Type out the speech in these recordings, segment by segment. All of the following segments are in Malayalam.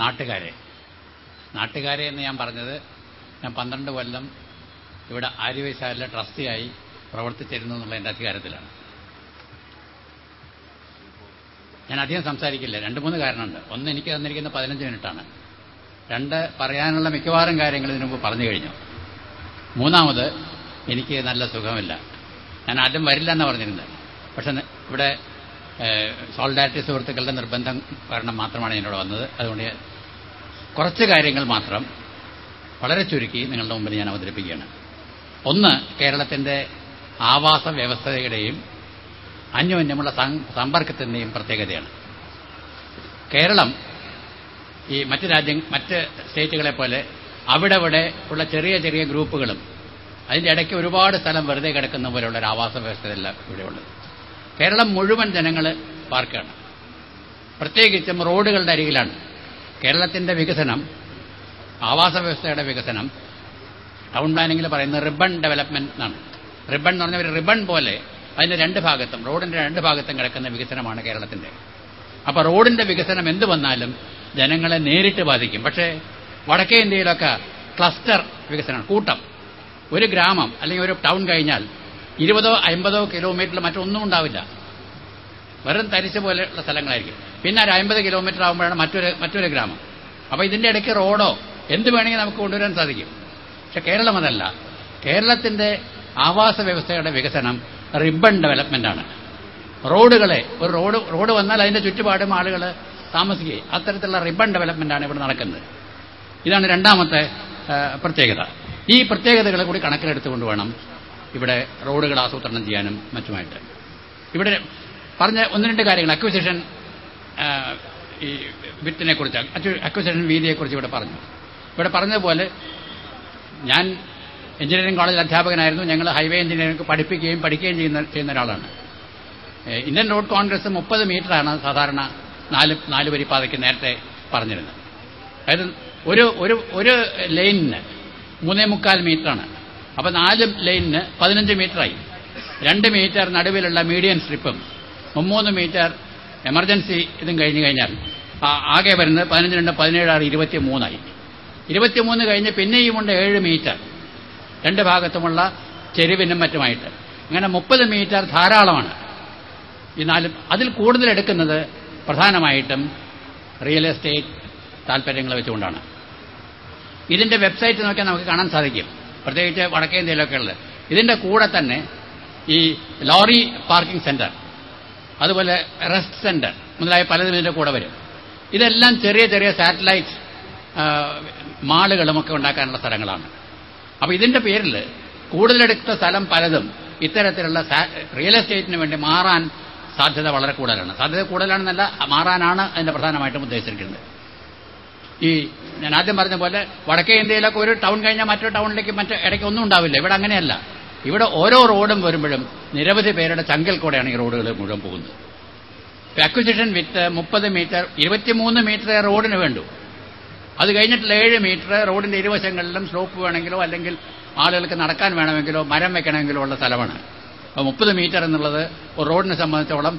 നാട്ടുകാരെ എന്ന് ഞാൻ പറഞ്ഞത്, ഞാൻ 12 കൊല്ലം ഇവിടെ ആര്യവൈശാലിലെ ട്രസ്റ്റിയായി പ്രവർത്തിച്ചിരുന്നു എന്നുള്ള എൻ്റെ അധികാരത്തിലാണ്. ഞാൻ അധികം സംസാരിക്കില്ല. 2-3 കാരണമുണ്ട്. ഒന്ന്, എനിക്ക് തന്നിരിക്കുന്ന 15 മിനിറ്റാണ്. 2, പറയാനുള്ള മിക്കവാറും കാര്യങ്ങൾ ഇതിനു മുമ്പ് പറഞ്ഞു കഴിഞ്ഞു. 3ാമത്, എനിക്ക് നല്ല സുഖമില്ല. ഞാൻ ആദ്യം വരില്ല എന്നാണ് പറഞ്ഞിരുന്നത്. പക്ഷെ ഇവിടെ സോളിഡാരിറ്റി സുഹൃത്തുക്കളുടെ നിർബന്ധം കാരണം മാത്രമാണ് എന്നോട് വന്നത്. അതുകൊണ്ട് കുറച്ച് കാര്യങ്ങൾ മാത്രം വളരെ ചുരുക്കി നിങ്ങളുടെ മുമ്പിൽ ഞാൻ അവതരിപ്പിക്കുകയാണ്. ഒന്ന്, കേരളത്തിന്റെ ആവാസ വ്യവസ്ഥയുടെയും അന്യോന്യമുള്ള സമ്പർക്കത്തിന്റെയും പ്രത്യേകതയാണ്. കേരളം ഈ മറ്റ് സ്റ്റേറ്റുകളെ പോലെ അവിടെ ഉള്ള ചെറിയ ചെറിയ ഗ്രൂപ്പുകളും അതിൻ്റെ ഇടയ്ക്ക് ഒരുപാട് സ്ഥലം വെറുതെ കിടക്കുന്ന പോലെയുള്ള ഒരു ആവാസ വ്യവസ്ഥയല്ല ഇവിടെയുള്ളത്. കേരളം മുഴുവൻ ജനങ്ങൾ പാർക്കാണ്. പ്രത്യേകിച്ചും റോഡുകളുടെ അരികിലാണ്. കേരളത്തിന്റെ വികസനം, ആവാസ വ്യവസ്ഥയുടെ വികസനം ടൗൺ പ്ലാനിങ്ങിൽ പറയുന്നത് റിബൺ ഡെവലപ്മെന്റ് എന്നാണ്. റിബൺ എന്ന് പറഞ്ഞ ഒരു റിബൺ പോലെ അതിന്റെ 2 ഭാഗത്തും, റോഡിന്റെ 2 ഭാഗത്തും കിടക്കുന്ന വികസനമാണ് കേരളത്തിന്റെ. അപ്പൊ റോഡിന്റെ വികസനം എന്ത് വന്നാലും ജനങ്ങളെ നേരിട്ട് ബാധിക്കും. പക്ഷേ വടക്കേ ഇന്ത്യയിലൊക്കെ ക്ലസ്റ്റർ വികസനമാണ്, കൂട്ടം. ഒരു ഗ്രാമം അല്ലെങ്കിൽ ഒരു ടൗൺ കഴിഞ്ഞാൽ 20-50 കിലോമീറ്ററിൽ മറ്റൊന്നും ഉണ്ടാവില്ല. വെറും തരിശ് പോലെയുള്ള സ്ഥലങ്ങളായിരിക്കും. പിന്നെ ഒരു 50 കിലോമീറ്റർ ആകുമ്പോഴാണ് മറ്റൊരു ഗ്രാമം. അപ്പൊ ഇതിന്റെ ഇടയ്ക്ക് റോഡോ എന്ത് വേണമെങ്കിൽ നമുക്ക് കൊണ്ടുവരാൻ സാധിക്കും. പക്ഷെ കേരളം അതല്ല. കേരളത്തിന്റെ ആവാസ വ്യവസ്ഥയുടെ വികസനം റിബൺ ഡെവലപ്മെന്റ് ആണ്. റോഡുകളെ, ഒരു റോഡ് വന്നാൽ അതിന്റെ ചുറ്റുപാടും ആളുകൾ താമസിക്കുകയും അത്തരത്തിലുള്ള റിബൺ ഡെവലപ്മെന്റ് ആണ് ഇവിടെ നടക്കുന്നത്. ഇതാണ് 2ാമത്തെ പ്രത്യേകത. ഈ പ്രത്യേകതകളെ കൂടി കണക്കിലെടുത്തുകൊണ്ട് വേണം ഇവിടെ റോഡുകൾ ആസൂത്രണം ചെയ്യാനും മറ്റുമായിട്ട്. ഇവിടെ പറഞ്ഞ 1-2 കാര്യങ്ങൾ, അക്വിസിഷൻ ഈ വിത്തിനെ കുറിച്ച്, അക്വിസിഷൻ വീതിയെക്കുറിച്ച് ഇവിടെ പറഞ്ഞതുപോലെ, ഞാൻ എഞ്ചിനീയറിംഗ് കോളേജിൽ അധ്യാപകനായിരുന്നു. ഞങ്ങൾ ഹൈവേ എഞ്ചിനീയറിംഗ് പഠിപ്പിക്കുകയും പഠിക്കുകയും ചെയ്യുന്ന ഒരാളാണ്. ഇന്ത്യൻ റോഡ് കോൺഗ്രസ് 30 മീറ്ററാണ് സാധാരണ 4 വരി പാതയ്ക്ക് നേരത്തെ പറഞ്ഞിരുന്നത്. അതായത് ഒരു ലൈനിന് 3.25 മീറ്ററാണ്. അപ്പൊ 4 ലൈനിന് 15 മീറ്ററായി. 2 മീറ്റർ നടുവിലുള്ള മീഡിയൻ സ്ട്രിപ്പും 3 മീറ്റർ എമർജൻസി ഇതും കഴിഞ്ഞു കഴിഞ്ഞാൽ ആകെ വരുന്നത് 15, 2, 17, 23ആയി. 23 കഴിഞ്ഞ് പിന്നെയുമുണ്ട് 7 മീറ്റർ 2 ഭാഗത്തുമുള്ള ചെരുവിനും മറ്റുമായിട്ട്. അങ്ങനെ 30 മീറ്റർ ധാരാളമാണ്. ഈ 4, അതിൽ കൂടുതൽ എടുക്കുന്നത് പ്രധാനമായിട്ടും റിയൽ എസ്റ്റേറ്റ് താല്പര്യങ്ങൾ വെച്ചുകൊണ്ടാണ്. ഇതിന്റെ വെബ്സൈറ്റ് നോക്കിയാൽ നമുക്ക് കാണാൻ സാധിക്കും, പ്രത്യേകിച്ച് വടക്കേ ഇന്ത്യയിലൊക്കെ ഉള്ളത്. ഇതിന്റെ കൂടെ തന്നെ ഈ ലോറി പാർക്കിംഗ് സെന്റർ, അതുപോലെ റെസ്റ്റ് സെന്റർ മുതലായ പലതും ഇതിന്റെ കൂടെ വരും. ഇതെല്ലാം ചെറിയ ചെറിയ സാറ്റലൈറ്റ് മാളുകളുമൊക്കെ ഉണ്ടാക്കാനുള്ള സ്ഥലങ്ങളാണ്. അപ്പൊ ഇതിന്റെ പേരിൽ കൂടുതലെടുത്ത സ്ഥലം പലതും ഇത്തരത്തിലുള്ള റിയൽ എസ്റ്റേറ്റിന് വേണ്ടി മാറാൻ സാധ്യത വളരെ കൂടുതലാണ്. സാധ്യത കൂടുതലാണെന്നല്ല, മാറാനാണ് അതിന്റെ പ്രധാനമായിട്ടും ഉദ്ദേശിച്ചിരിക്കുന്നത്. ഈ ഞാൻ ആദ്യം പറഞ്ഞ പോലെ വടക്കേ ഇന്ത്യയിലൊക്കെ ഒരു ടൗൺ കഴിഞ്ഞാൽ മറ്റൊരു ടൗണിലേക്ക് ഇടയ്ക്ക് ഒന്നും ഉണ്ടാവില്ല. ഇവിടെ അങ്ങനെയല്ല. ഇവിടെ ഓരോ റോഡും വരുമ്പോഴും നിരവധി പേരുടെ ചങ്കിൽ കൂടെയാണ് ഈ റോഡുകൾ മുഴുവൻ പോകുന്നത്. അക്വിസിഷൻ വിത്ത് 30 മീറ്റർ, 23 മീറ്റർ റോഡിന് വേണ്ടു. അത് കഴിഞ്ഞിട്ടുള്ള 7 മീറ്റർ റോഡിന്റെ ഇരുവശങ്ങളിലും സ്ലോപ്പ് വേണമെങ്കിലോ അല്ലെങ്കിൽ ആളുകൾക്ക് നടക്കാൻ വേണമെങ്കിലോ മരം വെക്കണമെങ്കിലോ ഉള്ള സ്ഥലമാണ്. അപ്പോൾ 30 മീറ്റർ എന്നുള്ളത് ഒരു റോഡിനെ സംബന്ധിച്ചോളം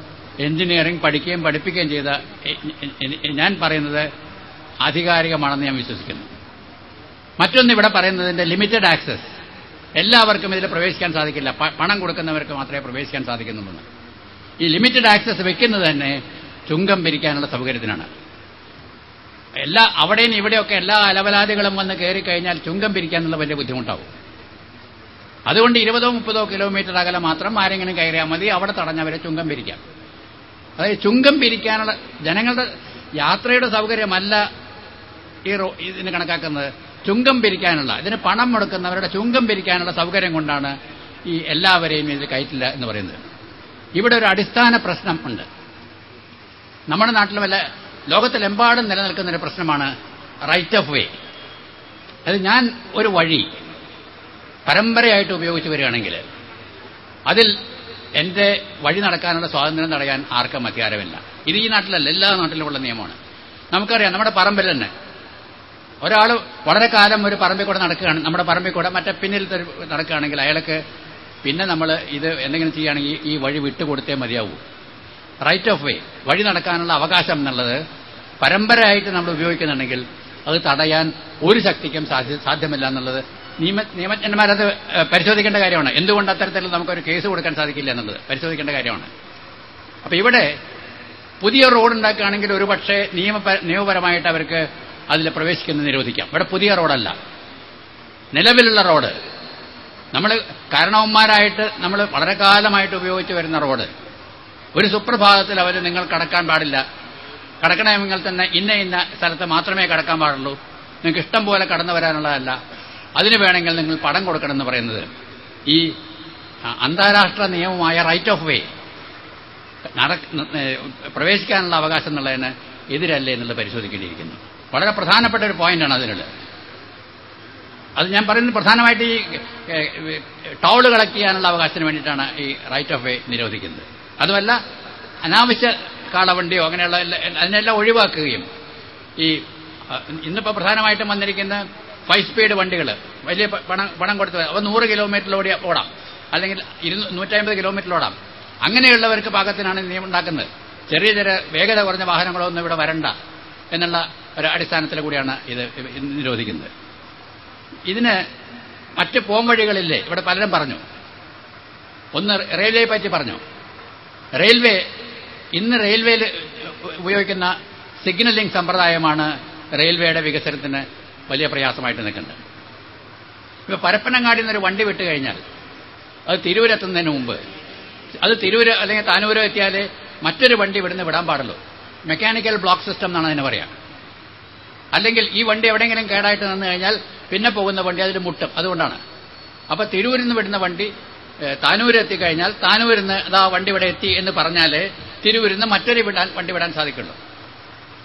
എഞ്ചിനീയറിംഗ് പഠിക്കുകയും പഠിപ്പിക്കുകയും ചെയ്ത ഞാൻ പറയുന്നത് ആധികാരികമാണെന്ന് ഞാൻ വിശ്വസിക്കുന്നു. മറ്റൊന്ന് ഇവിടെ പറയുന്നതിന്റെ ലിമിറ്റഡ് ആക്സസ്. എല്ലാവർക്കും ഇതിൽ പ്രവേശിക്കാൻ സാധിക്കില്ല, പണം കൊടുക്കുന്നവർക്ക് മാത്രമേ പ്രവേശിക്കാൻ സാധിക്കുന്നുള്ളൂ. ഈ ലിമിറ്റഡ് ആക്സസ് വെക്കുന്നത് തന്നെ ചുങ്കം പിരിക്കാനുള്ള സൗകര്യത്തിനാണ്. അവിടെയും ഇവിടെയൊക്കെ എല്ലാ അലവലാദികളും വന്ന് കയറിക്കഴിഞ്ഞാൽ ചുങ്കം പിരിക്കാനുള്ള വലിയ ബുദ്ധിമുട്ടാവും. അതുകൊണ്ട് 20-30 കിലോമീറ്റർ അകലെ മാത്രം ആരെങ്കിലും കയറിയാൽ മതി, അവിടെ തടഞ്ഞവരെ ചുങ്കം പിരിക്കാം. അതായത് ചുങ്കം പിരിക്കാനുള്ള ജനങ്ങളുടെ യാത്രയുടെ സൗകര്യമല്ല ഇതിന് കണക്കാക്കുന്നത്, ചുങ്കം പിരിക്കാനുള്ള, ഇതിന് പണം മുടക്കുന്നവരുടെ ചുങ്കം പിരിക്കാനുള്ള സൗകര്യം കൊണ്ടാണ് ഈ എല്ലാവരെയും ഇതിൽ കയറ്റില്ല എന്ന് പറയുന്നത്. ഇവിടെ ഒരു അടിസ്ഥാന പ്രശ്നം ഉണ്ട്. നമ്മുടെ നാട്ടിലുമല്ല ലോകത്തിലെമ്പാടും നിലനിൽക്കുന്ന ഒരു പ്രശ്നമാണ് റൈറ്റ് ഓഫ് വേ. അത് ഞാൻ ഒരു വഴി പരമ്പരയായിട്ട് ഉപയോഗിച്ച് വരികയാണെങ്കിൽ അതിൽ എന്റെ വഴി നടക്കാനുള്ള സ്വാതന്ത്ര്യം തടയാൻ ആർക്കും അധികാരമില്ല. ഇത് ഈ നാട്ടിലല്ല, എല്ലാ നാട്ടിലുമുള്ള നിയമമാണ്. നമുക്കറിയാം, നമ്മുടെ പറമ്പിൽ തന്നെ ഒരാൾ വളരെ കാലം ഒരു പറമ്പിൽ കൂടെ നടക്കുകയാണ്, നമ്മുടെ പറമ്പിൽ കൂടെ മറ്റേ പിന്നിൽ നടക്കുകയാണെങ്കിൽ അയാൾക്ക് പിന്നെ നമ്മൾ ഇത് എന്തെങ്കിലും ചെയ്യുകയാണെങ്കിൽ ഈ വഴി വിട്ടുകൊടുത്തേ മതിയാവൂ. റൈറ്റ് ഓഫ് വേ, വഴി നടക്കാനുള്ള അവകാശം എന്നുള്ളത് പരമ്പരയായിട്ട് നമ്മൾ ഉപയോഗിക്കുന്നുണ്ടെങ്കിൽ അത് തടയാൻ ഒരു ശക്തിക്കും സാധ്യമല്ല എന്നുള്ളത് നിയമജ്ഞന്മാരത് പരിശോധിക്കേണ്ട കാര്യമാണ്. എന്തുകൊണ്ട് അത്തരത്തിൽ നമുക്കൊരു കേസ് കൊടുക്കാൻ സാധിക്കില്ല എന്നുള്ളത് പരിശോധിക്കേണ്ട കാര്യമാണ്. അപ്പൊ ഇവിടെ പുതിയ റോഡ് ഉണ്ടാക്കുകയാണെങ്കിൽ ഒരുപക്ഷെ നിയമപരമായിട്ട് അവർക്ക് അതിൽ പ്രവേശിക്കുന്നത് നിരോധിക്കാം. ഇവിടെ പുതിയ റോഡല്ല, നിലവിലുള്ള റോഡ്, നമ്മൾ കാരണവന്മാരായിട്ട് നമ്മൾ വളരെ കാലമായിട്ട് ഉപയോഗിച്ച് വരുന്ന റോഡ് ഒരു സുപ്രഭാതത്തിൽ അവർ നിങ്ങൾ കടക്കാൻ പാടില്ല, കടക്കണമെങ്കിൽ തന്നെ ഇന്ന സ്ഥലത്ത് മാത്രമേ കടക്കാൻ പാടുള്ളൂ, നിങ്ങൾക്ക് ഇഷ്ടം പോലെ കടന്നു വരാനുള്ളതല്ല, അതിന് വേണമെങ്കിൽ നിങ്ങൾ പണം കൊടുക്കണമെന്ന് പറയുന്നത് ഈ അന്താരാഷ്ട്ര നിയമമായ റൈറ്റ് ഓഫ് വേ പ്രവേശിക്കാനുള്ള അവകാശം എന്നുള്ളതിന് എതിരല്ലേ എന്നുള്ളത് പരിശോധിക്കേണ്ടിയിരിക്കുന്നു. വളരെ പ്രധാനപ്പെട്ട ഒരു പോയിന്റാണ് അതിനുള്ളത്. അത് ഞാൻ പറയുന്നത് പ്രധാനമായിട്ട് ഈ ടോള് കളക്ട് ചെയ്യാനുള്ള അവകാശത്തിന് വേണ്ടിയിട്ടാണ് ഈ റൈറ്റ് ഓഫ് വേ നിരോധിക്കുന്നത്. അതുമല്ല അനാവശ്യ കാളവണ്ടിയോ അങ്ങനെയുള്ള അതിനെല്ലാം ഒഴിവാക്കുകയും ഈ ഇന്നിപ്പോൾ പ്രധാനമായിട്ടും വന്നിരിക്കുന്ന 5 സ്പീഡ് വണ്ടികൾ വലിയ പണം കൊടുത്ത് അവ 100 കിലോമീറ്ററിലോടി ഓടാം, അല്ലെങ്കിൽ 150 കിലോമീറ്ററിൽ ഓടാം. അങ്ങനെയുള്ളവർക്ക് പാകത്തിനാണ് നിയമം ഉണ്ടാക്കുന്നത്. ചെറിയ വേഗത കുറഞ്ഞ വാഹനങ്ങളൊന്നും ഇവിടെ വരണ്ട എന്നുള്ള ഒരു അടിസ്ഥാനത്തിൽ കൂടിയാണ് ഇത് നിരോധിക്കുന്നത്. ഇതിന് മറ്റ് പോംവഴികളില്ലേ? ഇവിടെ പലരും പറഞ്ഞു. ഒന്ന് റെയിൽവേയെ പറ്റി പറഞ്ഞു. റെയിൽവേ ഇന്ന് റെയിൽവേയിൽ ഉപയോഗിക്കുന്ന സിഗ്നലിംഗ് സമ്പ്രദായമാണ് റെയിൽവേയുടെ വികസനത്തിന് വലിയ പ്രയാസമായിട്ട് നിൽക്കുന്നത്. ഇപ്പോൾ പരപ്പനങ്ങാടിൽ നിന്നൊരു വണ്ടി വിട്ട് കഴിഞ്ഞാൽ അത് തിരൂരെത്തുന്നതിന് മുമ്പ്, അത് തിരൂര് അല്ലെങ്കിൽ താനൂരോ എത്തിയാലേ മറ്റൊരു വണ്ടി ഇവിടുന്ന് വിടാൻ പാടുള്ളൂ. മെക്കാനിക്കൽ ബ്ലോക്ക് സിസ്റ്റം എന്നാണ് അതിന് പറയുക. അല്ലെങ്കിൽ ഈ വണ്ടി എവിടെയെങ്കിലും കേടായിട്ട് നിന്ന് കഴിഞ്ഞാൽ പിന്നെ പോകുന്ന വണ്ടി അതിൽ മുട്ടും. അതുകൊണ്ടാണ്. അപ്പോൾ തിരൂരിൽ നിന്ന് വിടുന്ന വണ്ടി താനൂര് എത്തിക്കഴിഞ്ഞാൽ താനൂരിൽ നിന്ന് അതാ വണ്ടി ഇവിടെ എത്തി എന്ന് പറഞ്ഞാൽ തിരൂരിൽ നിന്ന് മറ്റൊരു വണ്ടി വിടാൻ സാധിക്കുള്ളൂ.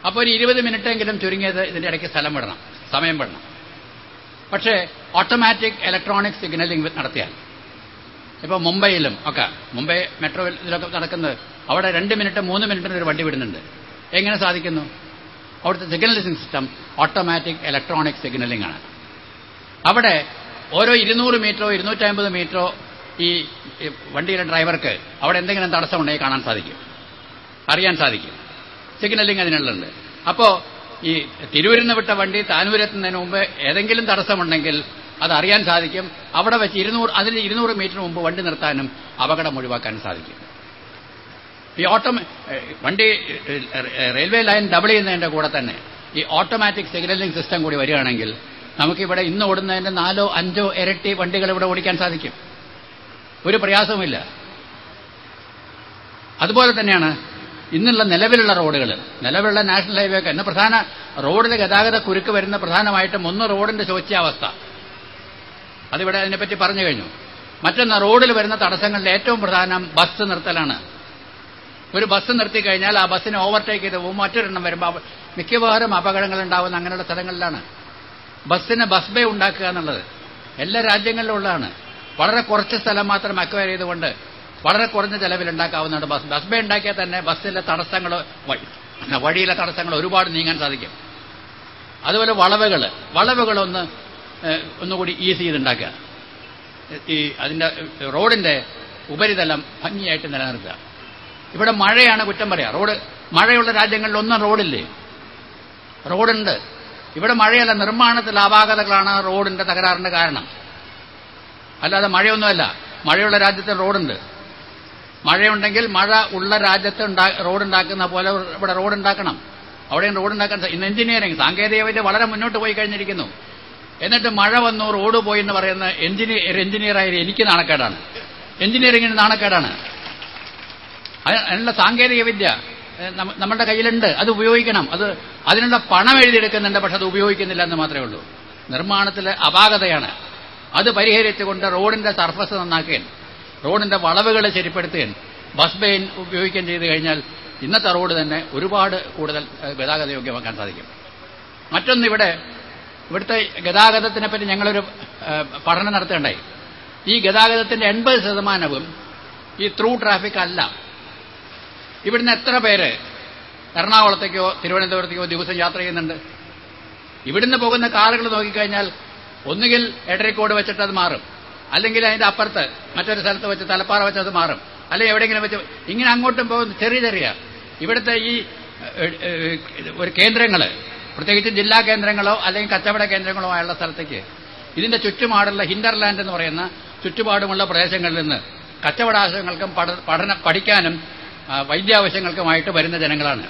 അപ്പോൾ ഒരു 20 മിനിറ്റെങ്കിലും ചുരുങ്ങിയത് ഇതിൻ്റെ ഇടയ്ക്ക് സ്ഥലം വിടണം, സമയം വിടണം. പക്ഷേ ഓട്ടോമാറ്റിക് ഇലക്ട്രോണിക് സിഗ്നലിംഗ് നടത്തിയാൽ, ഇപ്പോൾ മുംബൈയിലും ഒക്കെ, മുംബൈ മെട്രോ ഇതിലൊക്കെ നടക്കുന്നത്, അവിടെ 2 മിനിറ്റ് 3 മിനിറ്റിന് ഒരു വണ്ടി വിടുന്നുണ്ട്. എങ്ങനെ സാധിക്കുന്നു? അവിടുത്തെ signalling system automatic electronic signalling ആണ്. അവിടെ ഓരോ 200 മീറ്ററോ 250 മീറ്ററോ ഈ വണ്ടിയുടെ ഡ്രൈവർക്ക് അവിടെ എന്തെങ്കിലും തടസ്സമുണ്ടെങ്കിൽ കാണാൻ സാധിക്കും, അറിയാൻ സാധിക്കും. സിഗ്നലിംഗ് അതിനുള്ളുണ്ട്. അപ്പോൾ ഈ തിരൂരിൽ നിന്ന് വിട്ട വണ്ടി താനൂരെത്തുന്നതിന് മുമ്പ് ഏതെങ്കിലും തടസ്സമുണ്ടെങ്കിൽ അത് അറിയാൻ സാധിക്കും. അവിടെ വെച്ച് 200 മീറ്ററിന് മുമ്പ് വണ്ടി നിർത്താനും അപകടം ഒഴിവാക്കാനും സാധിക്കും. ഈ വണ്ടി റെയിൽവേ ലൈൻ ഡബിൾ ചെയ്യുന്നതിൻ്റെ കൂടെ തന്നെ ഈ ഓട്ടോമാറ്റിക് സിഗ്നലിംഗ് സിസ്റ്റം കൂടി വരികയാണെങ്കിൽ നമുക്കിവിടെ ഇന്ന് ഓടുന്നതിൻ്റെ 4 5 ഇരട്ടി വണ്ടികൾ ഇവിടെ ഓടിക്കാൻ സാധിക്കും. ഒരു പ്രയാസവുമില്ല. അതുപോലെ തന്നെയാണ് ഇന്നുള്ള നിലവിലുള്ള റോഡുകൾ, നിലവിലുള്ള നാഷണൽ ഹൈവേ ഒക്കെ. ഇന്ന് പ്രധാന റോഡിലെ ഗതാഗത കുരുക്ക് വരുന്ന പ്രധാനമായിട്ടും ഒന്ന് റോഡിന്റെ ശോച്യാവസ്ഥ, അതിവിടെ അതിനെപ്പറ്റി പറഞ്ഞു കഴിഞ്ഞു. മറ്റൊന്ന് റോഡിൽ വരുന്ന തടസ്സങ്ങളിൽ ഏറ്റവും പ്രധാനം ബസ് നിർത്തലാണ്. ഒരു ബസ് നിർത്തിക്കഴിഞ്ഞാൽ ആ ബസ്സിനെ ഓവർടേക്ക് ചെയ്ത് പോകും, മറ്റൊരെണ്ണം വരുമ്പോൾ മിക്കവാറും അപകടങ്ങൾ ഉണ്ടാകുന്ന അങ്ങനെയുള്ള സ്ഥലങ്ങളിലാണ്. ബസ്സിന് ബസ് ബേ ഉണ്ടാക്കുക എന്നുള്ളത് എല്ലാ രാജ്യങ്ങളിലും ഉള്ളതാണ്. വളരെ കുറച്ച് സ്ഥലം മാത്രം അക്വയർ ചെയ്തുകൊണ്ട് വളരെ കുറഞ്ഞ ചെലവിൽ ഉണ്ടാക്കാവുന്നതാണ്. ബസ് ബേ ഉണ്ടാക്കിയാൽ തന്നെ ബസ്സിലെ തടസ്സങ്ങൾ, വഴിയിലെ തടസ്സങ്ങൾ ഒരുപാട് നീങ്ങാൻ സാധിക്കും. അതുപോലെ ഒന്നുകൂടി ഈസി ചെയ്തുണ്ടാക്കുക. ഈ അതിൻ്റെ റോഡിന്റെ ഉപരിതലം ഭംഗിയായിട്ട് നിലനിർത്തുക. ഇവിടെ മഴയാണ് കുറ്റം പറയാം. മഴയുള്ള രാജ്യങ്ങളിലൊന്നും റോഡില്ലേ? റോഡുണ്ട്. ഇവിടെ മഴയല്ല, നിർമ്മാണത്തിൽ അപാകതകളാണ് റോഡിന്റെ തകരാറിന്റെ കാരണം. അല്ലാതെ മഴയൊന്നുമല്ല. മഴയുള്ള രാജ്യത്ത് റോഡുണ്ട്. മഴയുണ്ടെങ്കിൽ മഴ ഉള്ള രാജ്യത്ത് റോഡുണ്ടാക്കുന്ന പോലെ ഇവിടെ റോഡുണ്ടാക്കണം. അവിടെയും റോഡുണ്ടാക്കാൻ ഇന്ന് എഞ്ചിനീയറിംഗ് സാങ്കേതികവിദ്യ വളരെ മുന്നോട്ട് പോയി കഴിഞ്ഞിരിക്കുന്നു. എന്നിട്ട് മഴ വന്നു റോഡ് പോയി എന്ന് പറയുന്ന എഞ്ചിനീയറായ എനിക്ക് നാണക്കേടാണ്. എഞ്ചിനീയറിംഗിന് നാണക്കേടാണ്. അതിനുള്ള സാങ്കേതികവിദ്യ നമ്മുടെ കയ്യിലുണ്ട്, അത് ഉപയോഗിക്കണം. അതിനുള്ള പണം എഴുതിയെടുക്കുന്നുണ്ട്, പക്ഷെ അത് ഉപയോഗിക്കുന്നില്ല എന്ന് മാത്രമേ ഉള്ളൂ. നിർമ്മാണത്തിലെ അപാകതയാണ്. അത് പരിഹരിച്ചുകൊണ്ട് റോഡിന്റെ സർഫസ് നന്നാക്കുകയും റോഡിന്റെ വളവുകൾ ശരിപ്പെടുത്തുകയും ബസ് ബെയിൻ ഉപയോഗിക്കുകയും ചെയ്തു കഴിഞ്ഞാൽ ഇന്നത്തെ റോഡ് തന്നെ ഒരുപാട് കൂടുതൽ ഗതാഗതയോഗ്യമാക്കാൻ സാധിക്കും. മറ്റൊന്ന്, ഇവിടുത്തെ ഗതാഗതത്തിനെപ്പറ്റി ഞങ്ങളൊരു പഠനം നടത്തേണ്ടായി. ഈ ഗതാഗതത്തിന്റെ 80% ഈ ത്രൂ ട്രാഫിക് അല്ല. ഇവിടുന്ന് എത്ര പേര് എറണാകുളത്തേക്കോ തിരുവനന്തപുരത്തേക്കോ ദിവസം യാത്ര ചെയ്യുന്നുണ്ട്? ഇവിടുന്ന് പോകുന്ന കാറുകൾ നോക്കിക്കഴിഞ്ഞാൽ ഒന്നുകിൽ എടരിക്കോട് വെച്ചിട്ട് അത് മാറും, അല്ലെങ്കിൽ അതിന്റെ അപ്പുറത്ത് മറ്റൊരു സ്ഥലത്ത് വെച്ച് തലപ്പാറ വെച്ച് അത് മാറും, അല്ലെങ്കിൽ എവിടെയെങ്കിലും വെച്ച് ഇങ്ങനെ അങ്ങോട്ടും പോകുന്ന ചെറിയ ഇവിടുത്തെ ഈ ഒരു കേന്ദ്രങ്ങൾ, പ്രത്യേകിച്ച് ജില്ലാ കേന്ദ്രങ്ങളോ അല്ലെങ്കിൽ കച്ചവട കേന്ദ്രങ്ങളോ ആയുള്ള സ്ഥലത്തേക്ക് ഇതിന്റെ ചുറ്റുപാടുള്ള ഹിൻഡർലാൻഡ് എന്ന് പറയുന്ന ചുറ്റുപാടുമുള്ള പ്രദേശങ്ങളിൽ നിന്ന് കച്ചവടാവശ്യങ്ങൾക്കും പഠിക്കാനും വൈദ്യാവശ്യങ്ങൾക്കുമായിട്ട് വരുന്ന ജനങ്ങളാണ്.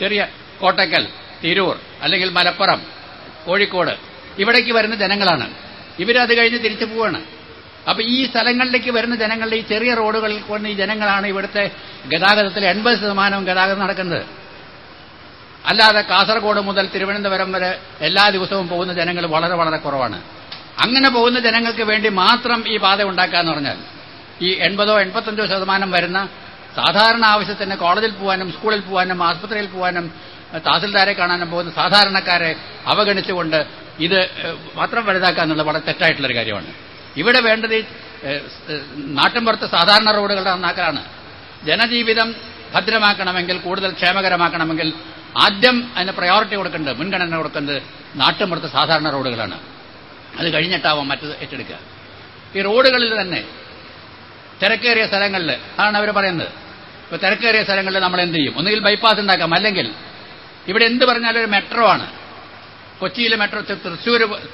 ചെറിയ കോട്ടക്കൽ, തിരൂർ അല്ലെങ്കിൽ മലപ്പുറം, കോഴിക്കോട് ഇവിടേക്ക് വരുന്ന ജനങ്ങളാണ്. ഇവരത് കഴിഞ്ഞ് തിരിച്ചു പോവാണ്. അപ്പൊ ഈ സ്ഥലങ്ങളിലേക്ക് വരുന്ന ജനങ്ങളുടെ ഈ ചെറിയ റോഡുകളിൽ കൊണ്ട് ഈ ജനങ്ങളാണ് ഇവിടുത്തെ ഗതാഗതത്തിൽ 80% ഗതാഗതം നടക്കുന്നത്. അല്ലാതെ കാസർഗോഡ് മുതൽ തിരുവനന്തപുരം വരെ എല്ലാ ദിവസവും പോകുന്ന ജനങ്ങൾ വളരെ വളരെ കുറവാണ്. അങ്ങനെ പോകുന്ന ജനങ്ങൾക്ക് വേണ്ടി മാത്രം ഈ പാത ഉണ്ടാക്കാന്ന് പറഞ്ഞാൽ ഈ 80-85% വരുന്ന സാധാരണ ആവശ്യത്തിന് കോളേജിൽ പോകാനും സ്കൂളിൽ പോകാനും ആസ്പത്രിയിൽ പോകാനും തഹസിൽദാരെ കാണാനും പോകുന്ന സാധാരണക്കാരെ അവഗണിച്ചുകൊണ്ട് ഇത് മാത്രം വലുതാക്കാന്നുള്ളത് വളരെ തെറ്റായിട്ടുള്ളൊരു കാര്യമാണ്. ഇവിടെ വേണ്ടത് നാട്ടിൻപുറത്ത് സാധാരണ റോഡുകളുടെ നന്നാക്കലാണ്. ജനജീവിതം ഭദ്രമാക്കണമെങ്കിൽ, കൂടുതൽ ക്ഷേമകരമാക്കണമെങ്കിൽ ആദ്യം അതിന് പ്രയോറിറ്റി കൊടുക്കേണ്ടത്, മുൻഗണന കൊടുക്കേണ്ടത് നാട്ടിൻപുറത്ത് സാധാരണ റോഡുകളാണ്. അത് കഴിഞ്ഞിട്ടാവാം മറ്റത് ഏറ്റെടുക്കുക. ഈ റോഡുകളിൽ തന്നെ തിരക്കേറിയ സ്ഥലങ്ങളിൽ ആണ് അവർ പറയുന്നത്. ഇപ്പോൾ തിരക്കേറിയ സ്ഥലങ്ങളിൽ നമ്മൾ എന്ത് ചെയ്യും? ഒന്നുകിൽ ബൈപ്പാസ് ഉണ്ടാക്കാം, അല്ലെങ്കിൽ ഇവിടെ എന്ത് പറഞ്ഞാലും ഒരു മെട്രോ ആണ്. കൊച്ചിയിലെ മെട്രോ,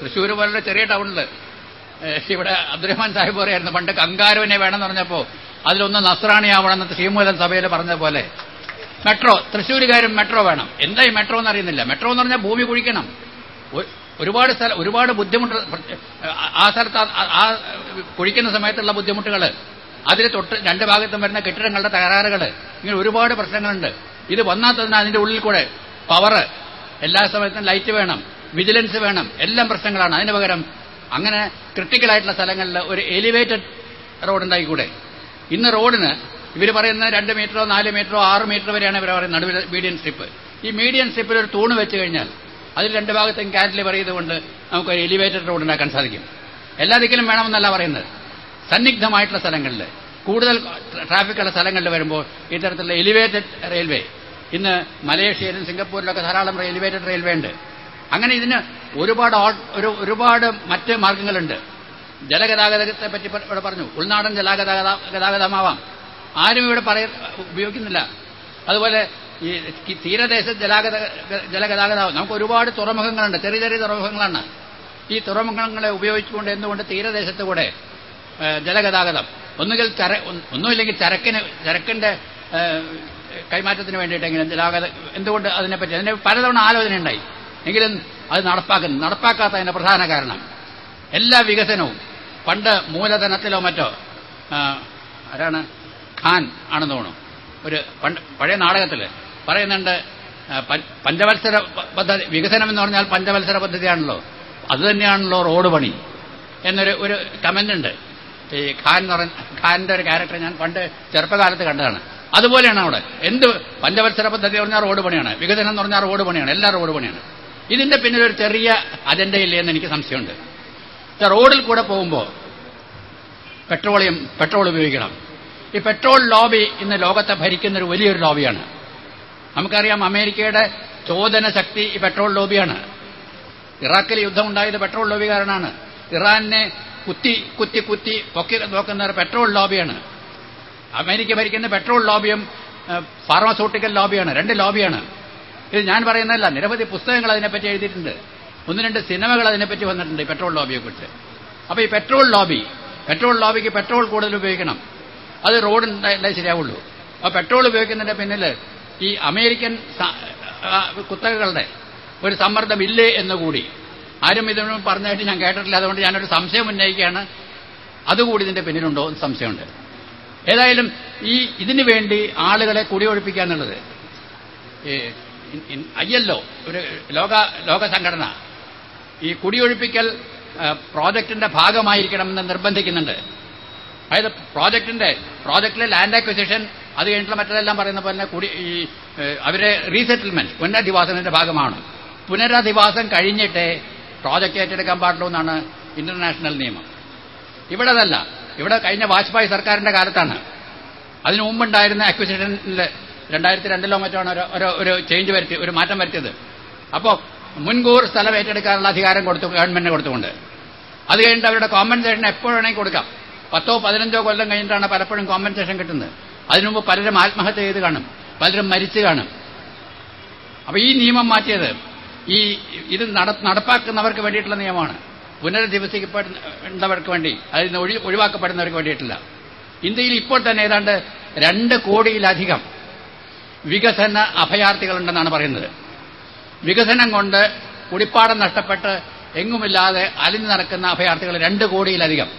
തൃശ്ശൂർ പോലുള്ള ചെറിയ ടൗണിൽ ഇവിടെ അബ്ദുറഹ്മാൻ സാഹിബ് പറയായിരുന്നു പണ്ട് കങ്കാരുവിനെ വേണമെന്ന് പറഞ്ഞപ്പോൾ അതിലൊന്ന് നസ്രാണിയാവണമെന്ന് ശ്രീമൂലം സഭയിൽ പറഞ്ഞ പോലെ മെട്രോ, തൃശ്ശൂരുകാരും മെട്രോ വേണം. എന്താ ഈ മെട്രോ എന്ന് അറിയുന്നില്ല. മെട്രോ എന്ന് പറഞ്ഞാൽ ഭൂമി കുഴിക്കണം. ഒരുപാട് ബുദ്ധിമുട്ട് ആ സ്ഥലത്ത് ആ കുഴിക്കുന്ന സമയത്തുള്ള ബുദ്ധിമുട്ടുകൾ, അതിന് തൊട്ട് രണ്ട് ഭാഗത്തും വരുന്ന കെട്ടിടങ്ങളുടെ തകരാറുകൾ, ഇങ്ങനെ ഒരുപാട് പ്രശ്നങ്ങളുണ്ട്. ഇത് വന്നാൽ തന്നെ അതിന്റെ ഉള്ളിൽ കൂടെ പവർ, എല്ലാ സമയത്തും ലൈറ്റ് വേണം, വിജിലൻസ് വേണം, എല്ലാം പ്രശ്നങ്ങളാണ്. അതിന് പകരം അങ്ങനെ ക്രിട്ടിക്കലായിട്ടുള്ള സ്ഥലങ്ങളിൽ ഒരു എലിവേറ്റഡ് റോഡ് ഉണ്ടായിക്കൂടെ? ഇന്ന് റോഡിന് ഇവർ പറയുന്ന 2 മീറ്ററോ 4 മീറ്ററോ 6 മീറ്റർ വരെയാണ് ഇവർ പറയുന്നത് നടുവിൽ മീഡിയൻ സ്ട്രിപ്പ്. ഈ മീഡിയൻ സ്ട്രിപ്പിൽ ഒരു തൂണ് വെച്ച് കഴിഞ്ഞാൽ അതിൽ 2 ഭാഗത്തും കാന്റിലിവർ ചെയ്തുകൊണ്ട് നമുക്കൊരു എലിവേറ്റഡ് റോഡ് ഉണ്ടാക്കാൻ സാധിക്കും. എല്ലാ ദിക്കിലും വേണമെന്നല്ല പറയുന്നത്. സന്നിഗ്ധമായിട്ടുള്ള സ്ഥലങ്ങളിൽ, കൂടുതൽ ട്രാഫിക്കുള്ള സ്ഥലങ്ങളിൽ വരുമ്പോൾ ഇത്തരത്തിലുള്ള എലിവേറ്റഡ് റെയിൽവേ, ഇന്ന് മലേഷ്യയിലും സിംഗപ്പൂരിലൊക്കെ ധാരാളം എലിവേറ്റഡ് റെയിൽവേ ഉണ്ട്. അങ്ങനെ ഇതിന് ഒരുപാട് മറ്റ് മാർഗങ്ങളുണ്ട്. ജലഗതാഗതത്തെ പറ്റി ഇവിടെ പറഞ്ഞു. ഉൾനാടൻ ഗതാഗതമാവാം, ആരും ഇവിടെ ഉപയോഗിക്കുന്നില്ല. അതുപോലെ ഈ തീരദേശ ജലഗതാഗതം, നമുക്ക് ഒരുപാട് തുറമുഖങ്ങളുണ്ട്, ചെറിയ ചെറിയ തുറമുഖങ്ങളാണ്. ഈ തുറമുഖങ്ങളെ ഉപയോഗിച്ചുകൊണ്ട് എന്തുകൊണ്ട് തീരദേശത്ത് കൂടെ ജലഗതാഗതം ഒന്നുമില്ലെങ്കിൽ ചരക്കിന്റെ കൈമാറ്റത്തിന് വേണ്ടിയിട്ടെങ്കിലും എന്തുകൊണ്ട് അതിനെപ്പറ്റി പലതവണ ആലോചന ഉണ്ടായി, എങ്കിലും അത് നടപ്പാക്കാത്തതിന്റെ പ്രധാന കാരണം എല്ലാ വികസനവും പണ്ട് മൂലധനത്തിലോ മറ്റോ, ആരാണ്, ഖാൻ ആണെന്ന് തോന്നുന്നു, ഒരു പഴയ നാടകത്തിൽ പറയുന്നുണ്ട് പഞ്ചവത്സര പദ്ധതി, വികസനം എന്ന് പറഞ്ഞാൽ പഞ്ചവത്സര പദ്ധതിയാണല്ലോ, അതുതന്നെയാണല്ലോ റോഡ് പണി എന്നൊരു കമന്റ് ഉണ്ട്. ഈ ഖാന്റെ ഒരു ക്യാരക്ടർ ഞാൻ പണ്ട് ചെറുപ്പകാലത്ത് കണ്ടതാണ്. അതുപോലെയാണ് അവിടെ എന്ത് പഞ്ചവത്സര പദ്ധതി പറഞ്ഞാൽ റോഡ് പണിയാണ്, വികസനം എന്ന് പറഞ്ഞാൽ റോഡ് പണിയാണ്, എല്ലാ റോഡ് പണിയാണ്. ഇതിന്റെ പിന്നിൽ ഒരു ചെറിയ അജണ്ടയില്ലേ എന്ന് എനിക്ക് സംശയമുണ്ട്. റോഡിൽ കൂടെ പോകുമ്പോൾ പെട്രോൾ ഉപയോഗിക്കണം. ഈ പെട്രോൾ ലോബി ഇന്ന് ലോകത്തെ ഭരിക്കുന്ന ഒരു വലിയൊരു ലോബിയാണ്. നമുക്കറിയാം അമേരിക്കയുടെ ചോദന ശക്തി ഈ പെട്രോൾ ലോബിയാണ്. ഇറാഖിൽ യുദ്ധം ഉണ്ടായത് പെട്രോൾ ലോബി കാരണമാണ്. ഇറാനെ കുത്തി പൊക്കി നോക്കുന്ന ഒരു പെട്രോൾ ലോബിയാണ്. അമേരിക്ക ഭരിക്കുന്ന പെട്രോൾ ലോബിയും ഫാർമസ്യൂട്ടിക്കൽ ലോബിയാണ്, 2 ലോബിയാണ്. ഇത് ഞാൻ പറയുന്നതല്ല, നിരവധി പുസ്തകങ്ങൾ അതിനെപ്പറ്റി എഴുതിയിട്ടുണ്ട്, 1-2 സിനിമകൾ അതിനെപ്പറ്റി വന്നിട്ടുണ്ട് ഈ പെട്രോൾ ലോബിയെക്കുറിച്ച്. അപ്പൊ ഈ പെട്രോൾ ലോബിക്ക് പെട്രോൾ കൂടുതൽ ഉപയോഗിക്കണം, അത് റോഡ് ഉണ്ടായാലേ ശരിയാവുള്ളൂ. അപ്പൊ പെട്രോൾ ഉപയോഗിക്കുന്നതിന്റെ പിന്നിൽ ഈ അമേരിക്കൻ കുത്തകകളുടെ ഒരു സമ്മർദ്ദം ഇല്ലേ എന്നുകൂടി ആരും ഇതിനോട് പറഞ്ഞായിട്ട് ഞാൻ കേട്ടിട്ടില്ല. അതുകൊണ്ട് ഞാനൊരു സംശയം ഉന്നയിക്കുകയാണ്, അതുകൂടി ഇതിന്റെ പിന്നിലുണ്ടോ എന്ന് സംശയമുണ്ട്. ഏതായാലും ഇതിനു വേണ്ടി ആളുകളെ കുടിയൊഴിപ്പിക്കുക എന്നുള്ളത് ILO ഒരു ലോക സംഘടന ഈ കുടിയൊഴിപ്പിക്കൽ പ്രോജക്റ്റിന്റെ ഭാഗമായിരിക്കണമെന്ന് നിർബന്ധിക്കുന്നുണ്ട്. അതായത് പ്രോജക്റ്റിലെ ലാൻഡ് അക്വിസിഷൻ, അത് കഴിഞ്ഞിട്ടുള്ള മറ്റെല്ലാം പറയുന്ന പോലെ അവരെ റീസെറ്റിൽമെന്റ്, പുനരധിവാസത്തിന്റെ ഭാഗമാണ്. പുനരധിവാസം കഴിഞ്ഞിട്ടേ പ്രോജക്റ്റ് ഏറ്റെടുക്കാൻ പാടുള്ളൂ എന്നാണ് ഇന്റർനാഷണൽ നിയമം. ഇവിടെ അതല്ല. ഇവിടെ കഴിഞ്ഞ വാജ്പേയി സർക്കാരിന്റെ കാലത്താണ് അതിനു മുമ്പുണ്ടായിരുന്ന അക്വിസിഷനിൽ 2002 മറ്റാണ് ഒരു ചേഞ്ച് വരുത്തി, ഒരു മാറ്റം വരുത്തിയത്. അപ്പോൾ മുൻകൂർ സ്ഥലം ഏറ്റെടുക്കാനുള്ള അധികാരം കൊടുത്തു, ഗവൺമെന്റിന് കൊടുത്തുകൊണ്ട്. അത് കഴിഞ്ഞിട്ട് അവരുടെ കോമ്പൻസേഷൻ എപ്പോഴാണെങ്കിൽ കൊടുക്കാം. 10-15 കൊല്ലം കഴിഞ്ഞിട്ടാണ് പലപ്പോഴും കോമ്പൻസേഷൻ കിട്ടുന്നത്. അതിനുമുമ്പ് പലരും ആത്മഹത്യ ചെയ്ത് കാണും, പലരും മരിച്ചു കാണും. അപ്പൊ ഈ നിയമം മാറ്റിയത് ഇത് നടപ്പാക്കുന്നവർക്ക് വേണ്ടിയിട്ടുള്ള നിയമമാണ്. പുനരധിവസിക്കപ്പെടുന്നവർക്ക് വേണ്ടി, അതിൽ നിന്ന് ഒഴിവാക്കപ്പെടുന്നവർക്ക് വേണ്ടിയിട്ടില്ല. ഇന്ത്യയിൽ ഇപ്പോൾ തന്നെ ഏതാണ്ട് 2 കോടിയിലധികം വികസന അഭയാർത്ഥികളുണ്ടെന്നാണ് പറയുന്നത്. വികസനം കൊണ്ട് കുടിപ്പാടം നഷ്ടപ്പെട്ട് എങ്ങുമില്ലാതെ അലിഞ്ഞു നടക്കുന്ന അഭയാർത്ഥികൾ 2 കോടിയിലധികം.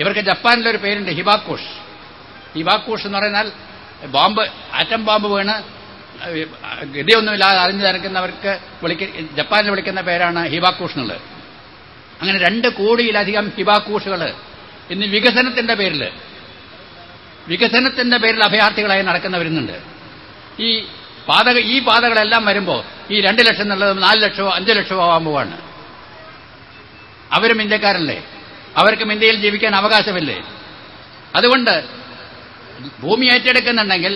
ഇവർക്ക് ജപ്പാനിലൊരു പേരുണ്ട്, ഹിബാക്കൂഷ്. ഹിബാക്കൂഷ് എന്ന് പറഞ്ഞാൽ ആറ്റം ബോംബ് വീണ് ഗതിയൊന്നുമില്ലാതെ അലിഞ്ഞു നടക്കുന്നവർക്ക് ജപ്പാനിൽ വിളിക്കുന്ന പേരാണ് ഹിബാക്കൂഷ് എന്നുള്ളത്. അങ്ങനെ 2 കോടിയിലധികം ഹിബാക്കൂഷുകൾ ഇന്ന് വികസനത്തിന്റെ പേരിൽ അഭയാർത്ഥികളായി നടക്കുന്നവരുന്നുണ്ട്. ഈ പാതകളെല്ലാം വരുമ്പോൾ ഈ 2 ലക്ഷം എന്നുള്ളത് 4 ലക്ഷമോ 5 ലക്ഷമോ ആവാൻ പോവാണ്. അവരും ഇന്ത്യക്കാരല്ലേ, അവർക്കും ഇന്ത്യയിൽ ജീവിക്കാൻ അവകാശമില്ലേ? അതുകൊണ്ട് ഭൂമി ഏറ്റെടുക്കുന്നുണ്ടെങ്കിൽ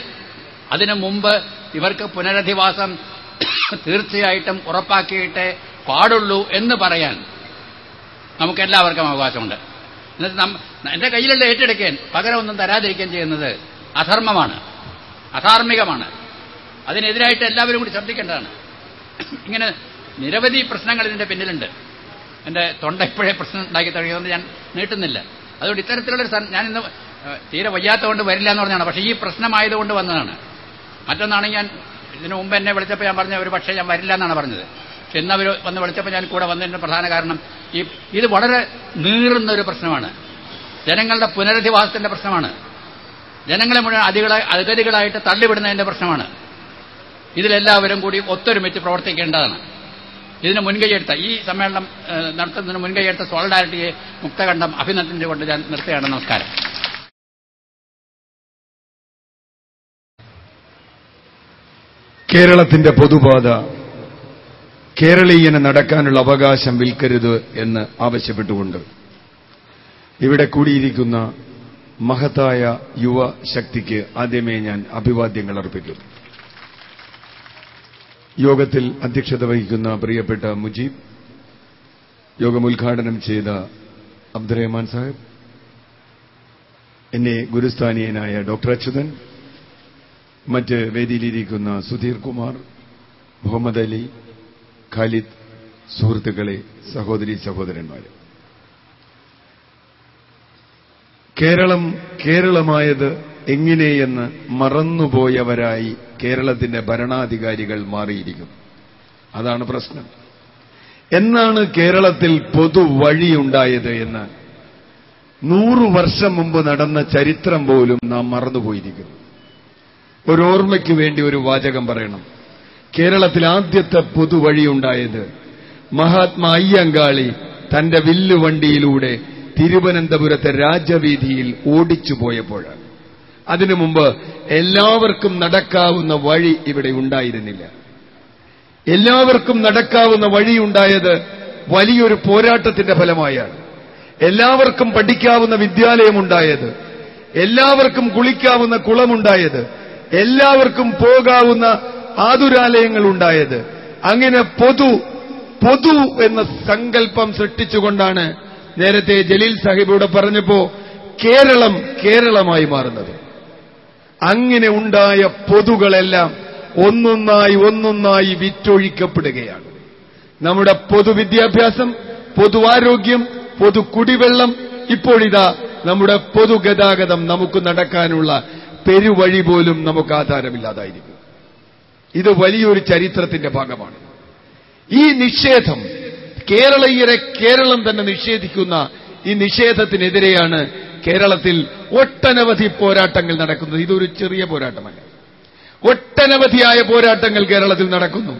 അതിനു മുമ്പ് ഇവർക്ക് പുനരധിവാസം തീർച്ചയായിട്ടും ഉറപ്പാക്കിയിട്ടേ പാടുള്ളൂ എന്ന് പറയാൻ നമുക്കെല്ലാവർക്കും അവകാശമുണ്ട്. എന്റെ കയ്യിലുള്ള ഏറ്റെടുക്കാൻ പകരം ഒന്നും തരാതിരിക്കുകയും ചെയ്യുന്നത് അധർമ്മമാണ്, അധാർമികമാണ്. അതിനെതിരായിട്ട് എല്ലാവരും കൂടി ശ്രദ്ധിക്കേണ്ടതാണ്. ഇങ്ങനെ നിരവധി പ്രശ്നങ്ങൾ ഇതിന്റെ പിന്നിലുണ്ട്. എന്റെ തൊണ്ട ഇപ്പോഴേ പ്രശ്നം ഉണ്ടാക്കി തുടങ്ങിയതുകൊണ്ട് ഞാൻ നീട്ടുന്നില്ല. അതുകൊണ്ട് ഇത്തരത്തിലുള്ളൊരു ഞാനിന്ന് തീരെ വയ്യാത്തതുകൊണ്ട് വരില്ല എന്ന് പറഞ്ഞാണ്. പക്ഷേ ഈ പ്രശ്നമായതുകൊണ്ട് വന്നതാണ്. മറ്റൊന്നാണ്, ഞാൻ ഇതിനു മുമ്പ് എന്നെ വിളിച്ചപ്പോൾ ഞാൻ പറഞ്ഞ ഒരു പക്ഷേ ഞാൻ വരില്ല എന്നാണ് പറഞ്ഞത്. പക്ഷെ ഇന്ന് അവർ വന്ന് വിളിച്ചപ്പോൾ ഞാൻ കൂടെ വന്നതിന്റെ പ്രധാന കാരണം ഇത് വളരെ നീറുന്നൊരു പ്രശ്നമാണ്. ജനങ്ങളുടെ പുനരധിവാസത്തിന്റെ പ്രശ്നമാണ്. ജനങ്ങളെ മുഴുവൻ അഗതികളായിട്ട് തള്ളിവിടുന്നതിന്റെ പ്രശ്നമാണ്. ഇതിലെല്ലാവരും കൂടി ഒത്തൊരുമിച്ച് പ്രവർത്തിക്കേണ്ടതാണ്. ഇതിന് മുൻകൈയെടുത്ത ഈ സമ്മേളനം നടത്തുന്നതിന് മുൻകൈയെടുത്ത സോളിഡാരിറ്റിയെ മുക്തകണ്ഠം അഭിനന്ദിച്ചുകൊണ്ട് ഞാൻ നിർത്തുകയാണ്. നമസ്കാരം. കേരളത്തിന്റെ പൊതുപാത കേരളീയന് നടക്കാനുള്ള അവകാശം വിൽക്കരുത് എന്ന് ആവശ്യപ്പെട്ടുകൊണ്ട് ഇവിടെ കൂടിയിരിക്കുന്ന മഹത്തായ യുവശക്തിക്ക് ആദ്യമേ ഞാൻ അഭിവാദ്യങ്ങൾ അർപ്പിക്കുന്നു. യോഗത്തിൽ അധ്യക്ഷത വഹിക്കുന്ന പ്രിയപ്പെട്ട മുജീബ്, യോഗം ഉദ്ഘാടനം ചെയ്ത അബ്ദുറഹ്മാൻ സാഹിബ്, എന്നെ ഗുരുസ്ഥാനീയനായ ഡോക്ടർ അച്യുതൻ, മറ്റ് വേദിയിലിരിക്കുന്ന സുധീർ കുമാർ, മുഹമ്മദ് അലി, ഖാലിദ്, സുഹൃത്തുക്കളെ, സഹോദരീ സഹോദരന്മാരെ, കേരളമായത് എങ്ങനെയെന്ന് മറന്നുപോയവരായി കേരളത്തിന്റെ ഭരണാധികാരികൾ മാറിയിരിക്കും. അതാണ് പ്രശ്നം. എന്നാണ് കേരളത്തിൽ പൊതുവഴിയുണ്ടായത് എന്ന് 100 വർഷം മുമ്പ് നടന്ന ചരിത്രം പോലും നാം മറന്നുപോയിരിക്കുന്നു. ഒരോർമ്മയ്ക്ക് വേണ്ടി ഒരു വാചകം പറയണം. കേരളത്തിൽ ആദ്യത്തെ പൊതുവഴിയുണ്ടായത് മഹാത്മാ അയ്യങ്കാളി തന്റെ വില്ലുവണ്ടിയിലൂടെ തിരുവനന്തപുരത്തെ രാജവീതിയിൽ ഓടിച്ചു പോയപ്പോഴാണ്. അതിനു മുമ്പ് എല്ലാവർക്കും നടക്കാവുന്ന വഴി ഇവിടെ ഉണ്ടായിരുന്നില്ല. എല്ലാവർക്കും നടക്കാവുന്ന വഴിയുണ്ടായത് വലിയൊരു പോരാട്ടത്തിന്റെ ഫലമായാണ്. എല്ലാവർക്കും പഠിക്കാവുന്ന വിദ്യാലയമുണ്ടായത്, എല്ലാവർക്കും കുളിക്കാവുന്ന കുളമുണ്ടായത്, എല്ലാവർക്കും പോകാവുന്ന ആതുരാലയങ്ങൾ ഉണ്ടായത്. അങ്ങനെ പൊതു എന്ന സങ്കല്പം സൃഷ്ടിച്ചുകൊണ്ടാണ് നേരത്തെ ജലീൽ സാഹിബിലൂടെ പറഞ്ഞപ്പോ കേരളമായി മാറുന്നത്. അങ്ങനെ ഉണ്ടായ പൊതുകളെല്ലാം ഒന്നൊന്നായി വിറ്റൊഴിക്കപ്പെടുകയാണ്. നമ്മുടെ പൊതുവിദ്യാഭ്യാസം, പൊതുവാരോഗ്യം, പൊതു കുടിവെള്ളം, ഇപ്പോഴിതാ നമ്മുടെ പൊതുഗതാഗതം, നമുക്ക് നടക്കാനുള്ള പെരുവഴി പോലും നമുക്ക് ആധാരമില്ലാതായിരിക്കും. ഇത് വലിയൊരു ചരിത്രത്തിന്റെ ഭാഗമാണ്. ഈ നിഷേധം, കേരളീയരെ കേരളം തന്നെ നിഷേധിക്കുന്ന ഈ നിഷേധത്തിനെതിരെയാണ് കേരളത്തിൽ ഒട്ടനവധി പോരാട്ടങ്ങൾ നടക്കുന്നത്. ഇതൊരു ചെറിയ പോരാട്ടമല്ല, ഒട്ടനവധിയായ പോരാട്ടങ്ങൾ കേരളത്തിൽ നടക്കുന്നു.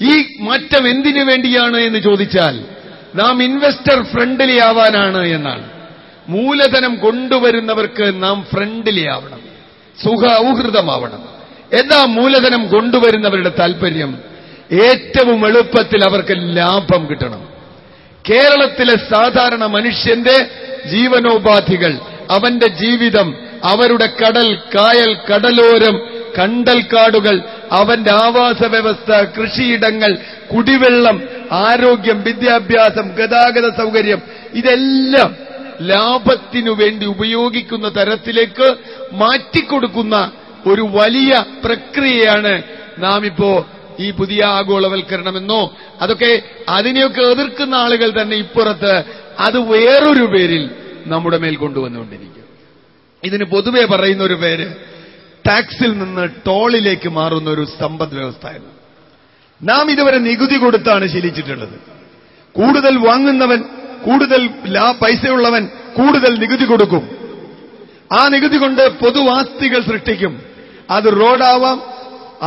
ഈ മാറ്റം എന്തിനു വേണ്ടിയാണ് എന്ന് ചോദിച്ചാൽ നാം ഇൻവെസ്റ്റർ ഫ്രണ്ട്ലി ആവാനാണ് എന്നാണ്. മൂലധനം കൊണ്ടുവരുന്നവർക്ക് നാം ഫ്രണ്ട്ലി ആവണം, സൗഹൃദമാവണം. എന്താ മൂലധനം കൊണ്ടുവരുന്നവരുടെ താൽപര്യം? ഏറ്റവും എളുപ്പത്തിൽ അവർക്ക് ലാഭം കിട്ടണം. കേരളത്തിലെ സാധാരണ മനുഷ്യന്റെ ജീവനോപാധികൾ, അവന്റെ ജീവിതം, അവരുടെ കടൽ, കായൽ, കടലോരം, കണ്ടൽക്കാടുകൾ, അവന്റെ ആവാസ വ്യവസ്ഥ, കൃഷിയിടങ്ങൾ, കുടിവെള്ളം, ആരോഗ്യം, വിദ്യാഭ്യാസം, ഗതാഗത സൗകര്യം, ഇതെല്ലാം ലാഭത്തിനു വേണ്ടി ഉപയോഗിക്കുന്ന തരത്തിലേക്ക് മാറ്റിക്കൊടുക്കുന്ന ഒരു വലിയ പ്രക്രിയയാണ് നാം ഇപ്പോ ഈ പുതിയ ആഗോളവൽക്കരണമെന്നോ അതൊക്കെ അതിനെയൊക്കെ എതിർക്കുന്ന ആളുകൾ തന്നെ ഇപ്പുറത്ത് അത് വേറൊരു പേരിൽ നമ്മുടെ മേൽ കൊണ്ടുവന്നുകൊണ്ടിരിക്കും. ഇതിന് പൊതുവെ പറയുന്ന ഒരു പേര് ടാക്സിൽ നിന്ന് ടോളിലേക്ക് മാറുന്ന ഒരു സമ്പദ് വ്യവസ്ഥ എന്ന്. നാം ഇതുവരെ നികുതി കൊടുത്താണ് ശീലിച്ചിട്ടുള്ളത്. കൂടുതൽ വാങ്ങുന്നവൻ, കൂടുതൽ പൈസയുള്ളവൻ കൂടുതൽ നികുതി കൊടുക്കും. ആ നികുതി കൊണ്ട് പൊതുവാസ്തികൾ സൃഷ്ടിക്കും. അത് റോഡാവാം,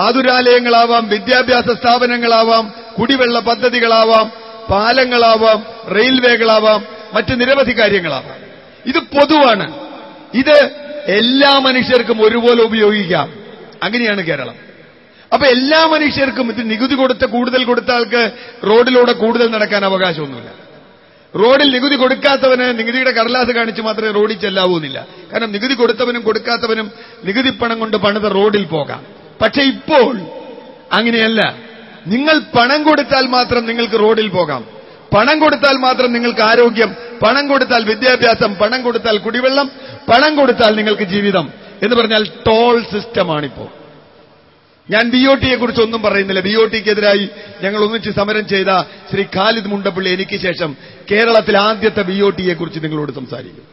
ആതുരാലയങ്ങളാവാം, വിദ്യാഭ്യാസ സ്ഥാപനങ്ങളാവാം, കുടിവെള്ള പദ്ധതികളാവാം, പാലങ്ങളാവാം, റെയിൽവേകളാവാം, മറ്റ് നിരവധി കാര്യങ്ങളാവാം. ഇത് പൊതുവാണ്. ഇത് എല്ലാ മനുഷ്യർക്കും ഒരുപോലെ ഉപയോഗിക്കാം. അങ്ങനെയാണ് കേരളം. അപ്പൊ എല്ലാ മനുഷ്യർക്കും ഇത് നികുതി കൂടുതൽ കൊടുത്ത ആൾക്ക് റോഡിലൂടെ കൂടുതൽ നടക്കാൻ അവകാശമൊന്നുമില്ല. റോഡിൽ നികുതി കൊടുക്കാത്തവന് നികുതിയുടെ കടലാസ് കാണിച്ച് മാത്രമേ റോഡിൽ ചെല്ലാവൂന്നില്ല. കാരണം നികുതി കൊടുത്തവനും കൊടുക്കാത്തവനും നികുതി പണം കൊണ്ട് പണിത റോഡിൽ പോകാം. പക്ഷെ ഇപ്പോൾ അങ്ങനെയല്ല. നിങ്ങൾ പണം കൊടുത്താൽ മാത്രം നിങ്ങൾക്ക് റോഡിൽ പോകാം. പണം കൊടുത്താൽ മാത്രം നിങ്ങൾക്ക് ആരോഗ്യം, പണം കൊടുത്താൽ വിദ്യാഭ്യാസം, പണം കൊടുത്താൽ കുടിവെള്ളം, പണം കൊടുത്താൽ നിങ്ങൾക്ക് ജീവിതം എന്ന് പറഞ്ഞാൽ ടോൾ സിസ്റ്റമാണിപ്പോ. ഞാൻ BOT-യെ കുറിച്ച് ഒന്നും പറയുന്നില്ല. BOT-ക്കെതിരായി ഞങ്ങൾ ഒന്നിച്ച് സമരം ചെയ്ത ശ്രീ ഖാലിദ് മുണ്ടപ്പള്ളി എനിക്ക് ശേഷം കേരളത്തിലെ ആദ്യത്തെ BOT-യെ കുറിച്ച് നിങ്ങളോട് സംസാരിക്കും.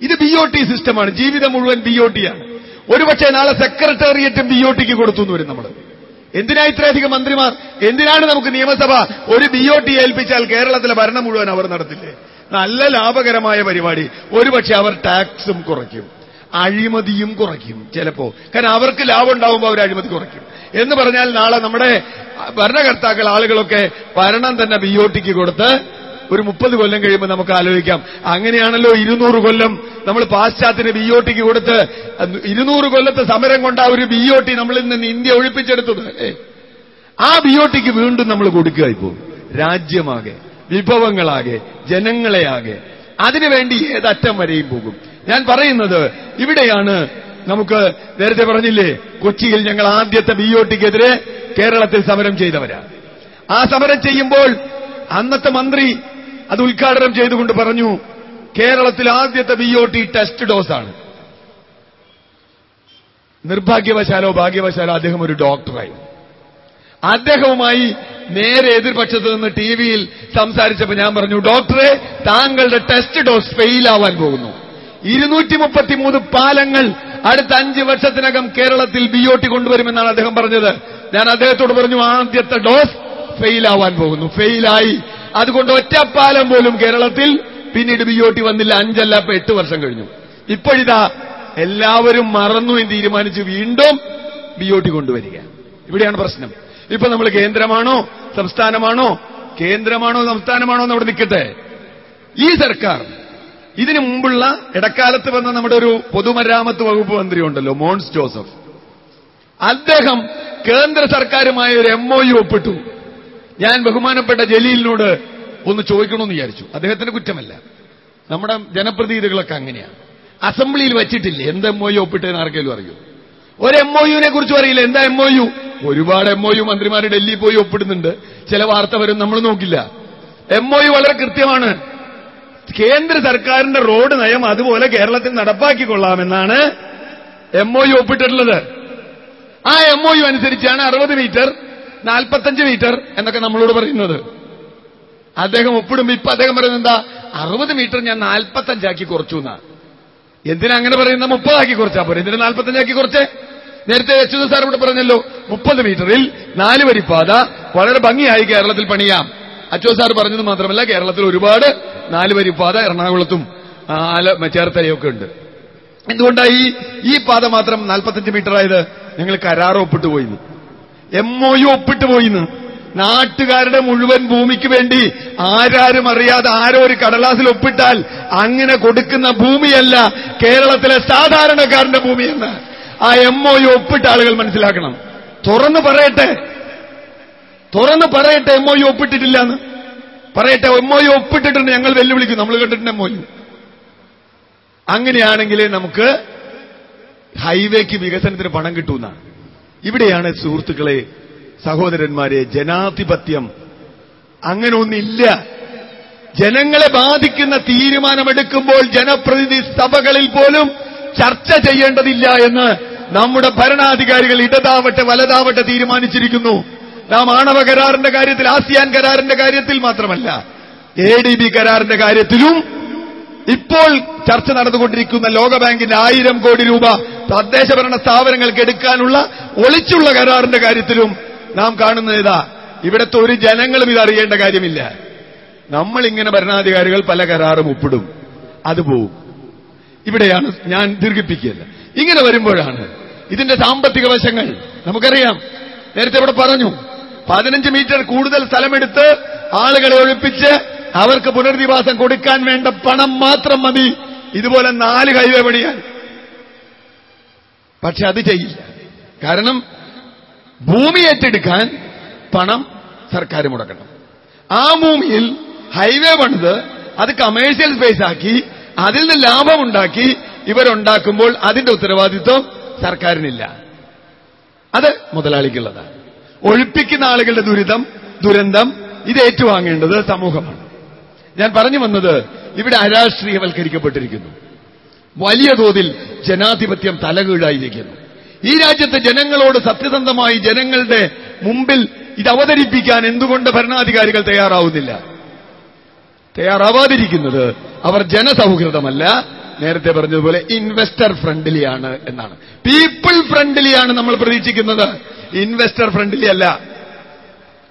ഇത് BOT സിസ്റ്റമാണ്. ജീവിതം മുഴുവൻ BOT-യാണ്. ഒരുപക്ഷെ നാളെ സെക്രട്ടേറിയറ്റും BOT-ക്ക് കൊടുത്തു എന്ന് വരും. നമ്മൾ എന്തിനാ ഇത്രയധികം മന്ത്രിമാർ? എന്തിനാണ് നമുക്ക് നിയമസഭ? ഒരു BOT ഏൽപ്പിച്ചാൽ കേരളത്തിലെ ഭരണം മുഴുവൻ അവർ നടത്തില്ലേ? നല്ല ലാഭകരമായ പരിപാടി. ഒരുപക്ഷെ അവർ ടാക്സും കുറയ്ക്കും, അഴിമതിയും കുറയ്ക്കും ചിലപ്പോ. കാരണം അവർക്ക് ലാഭം ഉണ്ടാവുമ്പോൾ അവർ അഴിമതി കുറയ്ക്കും. എന്ന് പറഞ്ഞാൽ നാളെ നമ്മുടെ ഭരണകർത്താക്കൾ ആളുകളൊക്കെ ഭരണം തന്നെ BOT-ക്ക് കൊടുത്ത് ഒരു 30 കൊല്ലം കഴിയുമ്പോൾ നമുക്ക് ആലോചിക്കാം. അങ്ങനെയാണല്ലോ 200 കൊല്ലം നമ്മൾ പാശ്ചാത്യന് BOT-ക്ക് കൊടുത്ത് 200 കൊല്ലത്തെ സമരം കൊണ്ട് ആ ഒരു BOT നമ്മളിൽ നിന്ന് ഇന്ത്യ ഒഴിപ്പിച്ചെടുത്തത്. ആ BOT-ക്ക് വീണ്ടും നമ്മൾ കൊടുക്കുക. ഇപ്പോൾ രാജ്യമാകെ, വിഭവങ്ങളാകെ, ജനങ്ങളെയാകെ അതിനുവേണ്ടി ഏതറ്റം വരെയും പോകും. ഞാൻ പറയുന്നത് ഇവിടെയാണ്. നമുക്ക് നേരത്തെ പറഞ്ഞില്ലേ, കൊച്ചിയിൽ ഞങ്ങൾ ആദ്യത്തെ BOT-ക്കെതിരെ കേരളത്തിൽ സമരം ചെയ്തവരാ. ആ സമരം ചെയ്യുമ്പോൾ അന്നത്തെ മന്ത്രി അത് ഉദ്ഘാടനം ചെയ്തുകൊണ്ട് പറഞ്ഞു, കേരളത്തിൽ ആദ്യത്തെ BOT ടെസ്റ്റ് ഡോസാണ്. നിർഭാഗ്യവശാലോ ഭാഗ്യവശാലോ അദ്ദേഹം ഒരു ഡോക്ടറായി. അദ്ദേഹവുമായി നേരെ എതിർപക്ഷത്ത് നിന്ന് TV-യിൽ സംസാരിച്ചപ്പോൾ ഞാൻ പറഞ്ഞു, ഡോക്ടറെ, താങ്കളുടെ ടെസ്റ്റ് ഡോസ് ഫെയിലാവാൻ പോകുന്നു. 233 പാലങ്ങൾ അടുത്ത 5 വർഷത്തിനകം കേരളത്തിൽ BOT കൊണ്ടുവരുമെന്നാണ് അദ്ദേഹം പറഞ്ഞത്. ഞാൻ അദ്ദേഹത്തോട് പറഞ്ഞു, ആദ്യത്തെ ഡോസ് ഫെയിലാവാൻ പോകുന്നു. ഫെയിലായി. അതുകൊണ്ട് ഒറ്റപ്പാലം പോലും കേരളത്തിൽ പിന്നീട് BOT വന്നില്ല. 5 അല്ല, 8 വർഷം കഴിഞ്ഞു. ഇപ്പോഴിതാ എല്ലാവരും മറന്നു എന്ന് തീരുമാനിച്ച് വീണ്ടും BOT കൊണ്ടുവരിക. ഇവിടെയാണ് പ്രശ്നം. ഇപ്പൊ നമ്മൾ കേന്ദ്രമാണോ സംസ്ഥാനമാണോ, കേന്ദ്രമാണോ സംസ്ഥാനമാണോ എന്ന് അവിടെ നിൽക്കട്ടെ. ഈ സർക്കാർ ഇതിനു മുമ്പുള്ള ഇടക്കാലത്ത് വന്ന നമ്മുടെ ഒരു പൊതുമരാമത്ത് വകുപ്പ് മന്ത്രി ഉണ്ടല്ലോ, മോൻസ് ജോസഫ്, അദ്ദേഹം കേന്ദ്ര സർക്കാരുമായ ഒരു MOU ഒപ്പിട്ടു. ഞാൻ ബഹുമാനപ്പെട്ട ജലീലിനോട് ഒന്ന് ചോദിക്കണമെന്ന് വിചാരിച്ചു. അദ്ദേഹത്തിന് കുറ്റമല്ല, നമ്മുടെ ജനപ്രതിനിധികളൊക്കെ അങ്ങനെയാണ്. അസംബ്ലിയിൽ വെച്ചിട്ടില്ലേ എന്ത് MOU ഒപ്പിട്ടതെന്ന് ആർക്കെങ്കിലും അറിയൂ? ഒരു MOU-നെ കുറിച്ചും അറിയില്ല. എന്താ MOU? ഒരുപാട് MOU മന്ത്രിമാർ ഡൽഹിയിൽ പോയി ഒപ്പിടുന്നുണ്ട്. ചില വാർത്ത വരും, നമ്മൾ നോക്കില്ല. MOU വളരെ കൃത്യമാണ്. കേന്ദ്ര സർക്കാരിന്റെ റോഡ് നയം അതുപോലെ കേരളത്തിൽ നടപ്പാക്കിക്കൊള്ളാമെന്നാണ് MOU ഒപ്പിട്ടിട്ടുള്ളത്. ആ MOU അനുസരിച്ചാണ് 60 മീറ്റർ 45 മീറ്റർ എന്നൊക്കെ നമ്മളോട് പറയുന്നത്. അദ്ദേഹം ഒപ്പിടുമ്പോ ഇപ്പൊ അദ്ദേഹം പറയുന്നത് എന്താ, 60 മീറ്റർ ഞാൻ 45 കുറച്ചു എന്നാ. എന്തിനാ അങ്ങനെ പറയുന്ന? 30 കുറച്ചാ പോരെ, എന്തിനാ 45 കുറച്ച്? നേരത്തെ അച്യുത സാർ ഇവിടെ പറഞ്ഞല്ലോ, 30 മീറ്ററിൽ 4 വരിപ്പാത വളരെ ഭംഗിയായി കേരളത്തിൽ പണിയാം. അച്യുത സാർ പറഞ്ഞത് മാത്രമല്ല, കേരളത്തിൽ ഒരുപാട് 4 വരിപ്പാത എറണാകുളത്തും ചേർത്തലയൊക്കെ ഉണ്ട്. എന്തുകൊണ്ടാണ് ഈ പാത മാത്രം 45 മീറ്റർ ആയത്? ഞങ്ങൾ കരാർ ഒപ്പിട്ട് പോയിന്ന്, MOU ഒപ്പിട്ട് പോയിന്ന്. നാട്ടുകാരുടെ മുഴുവൻ ഭൂമിക്ക് വേണ്ടി ആരാരും അറിയാതെ ആരോ ഒരു കടലാസിൽ ഒപ്പിട്ടാൽ അങ്ങനെ കൊടുക്കുന്ന ഭൂമിയല്ല കേരളത്തിലെ സാധാരണക്കാരന്റെ ഭൂമിയെന്ന് ആ MOU ഒപ്പിട്ട ആളുകൾ മനസ്സിലാക്കണം. തുറന്നു പറയട്ടെ MOU ഒപ്പിട്ടിട്ടില്ല എന്ന് പറയട്ടെ. MOU ഒപ്പിട്ടിട്ടുണ്ട്, ഞങ്ങൾ വെല്ലുവിളിക്കും. നമ്മൾ കണ്ടിട്ടുണ്ട് MOU. അങ്ങനെയാണെങ്കിൽ നമുക്ക് ഹൈവേക്ക് വികസനത്തിന് പണം കിട്ടുന്ന. ഇവിടെയാണ് സുഹൃത്തുക്കളെ, സഹോദരന്മാരെ, ജനാധിപത്യം അങ്ങനെ ഒന്നില്ല. ജനങ്ങളെ ബാധിക്കുന്ന തീരുമാനമെടുക്കുമ്പോൾ ജനപ്രതിനിധി സഭകളിൽ പോലും ചർച്ച ചെയ്യേണ്ടതില്ല എന്ന് നമ്മുടെ ഭരണാധികാരികൾ ഇടതാവട്ടെ വലതാവട്ടെ തീരുമാനിച്ചിരിക്കുന്നു. നാം ആണവ കരാറിന്റെ കാര്യത്തിൽ, ആസിയാൻ കരാറിന്റെ കാര്യത്തിൽ മാത്രമല്ല, ADB കരാറിന്റെ കാര്യത്തിലും ഇപ്പോൾ ചർച്ച നടന്നുകൊണ്ടിരിക്കുന്ന ലോകബാങ്കിന്റെ 1000 കോടി രൂപ തദ്ദേശ ഭരണ സ്ഥാപനങ്ങൾക്ക് എടുക്കാനുള്ള ഒളിച്ചുള്ള കരാറിന്റെ കാര്യത്തിലും നാം കാണുന്നത് ഇതാ. ഇവിടുത്തെ ഒരു ജനങ്ങളും ഇതറിയേണ്ട കാര്യമില്ല. നമ്മളിങ്ങനെ ഭരണാധികാരികൾ പല കരാറും ഒപ്പിടും, അത് പോവും. ഇവിടെയാണ് ഞാൻ ദീർഘിപ്പിക്കുകയല്ല. ഇങ്ങനെ വരുമ്പോഴാണ് ഇതിന്റെ സാമ്പത്തിക വശങ്ങൾ നമുക്കറിയാം. നേരത്തെ ഇവിടെ പറഞ്ഞു, 15 മീറ്റർ കൂടുതൽ സ്ഥലമെടുത്ത് ആളുകളെ ഒഴിപ്പിച്ച് അവർക്ക് പുനരധിവാസം കൊടുക്കാൻ വേണ്ട പണം മാത്രം മതി ഇതുപോലെ 4 ഹൈവേ പണിയാൻ. പക്ഷെ അത് ചെയ്യില്ല. കാരണം ഭൂമി ഏറ്റെടുക്കാൻ പണം സർക്കാർ മുടക്കണം. ആ ഭൂമിയിൽ ഹൈവേ പണിത് അത് കമേഴ്ഷ്യൽ സ്പേസ് ആക്കി അതിൽ നിന്ന് ലാഭമുണ്ടാക്കി ഇവരുണ്ടാക്കുമ്പോൾ അതിന്റെ ഉത്തരവാദിത്വം സർക്കാരിനില്ല, അത് മുതലാളിക്കുള്ളതാണ്. ഒഴിപ്പിക്കുന്ന ആളുകളുടെ ദുരന്തം ഇത് ഏറ്റുവാങ്ങേണ്ടത് സമൂഹമാണ്. ഞാൻ പറഞ്ഞു വന്നത്, ഇവിടെ അരാഷ്ട്രീയവൽക്കരിക്കപ്പെട്ടിരിക്കുന്നു. വലിയ തോതിൽ ജനാധിപത്യം തലകീഴായിരിക്കുന്നു. ഈ രാജ്യത്തെ ജനങ്ങളോട് സത്യസന്ധമായി ജനങ്ങളുടെ മുമ്പിൽ ഇത് അവതരിപ്പിക്കാൻ എന്തുകൊണ്ട് ഭരണാധികാരികൾ തയ്യാറാവുന്നില്ല? തയ്യാറാവാതിരിക്കുന്നത് അവർ ജനസൗഹൃദമല്ല, നേരത്തെ പറഞ്ഞതുപോലെ ഇൻവെസ്റ്റർ ഫ്രണ്ട്ലിയാണ് എന്നാണ്. പീപ്പിൾ ഫ്രണ്ട്ലിയാണ് നമ്മൾ പ്രതീക്ഷിക്കുന്നത്, ഇൻവെസ്റ്റർ ഫ്രണ്ട്ലി അല്ല.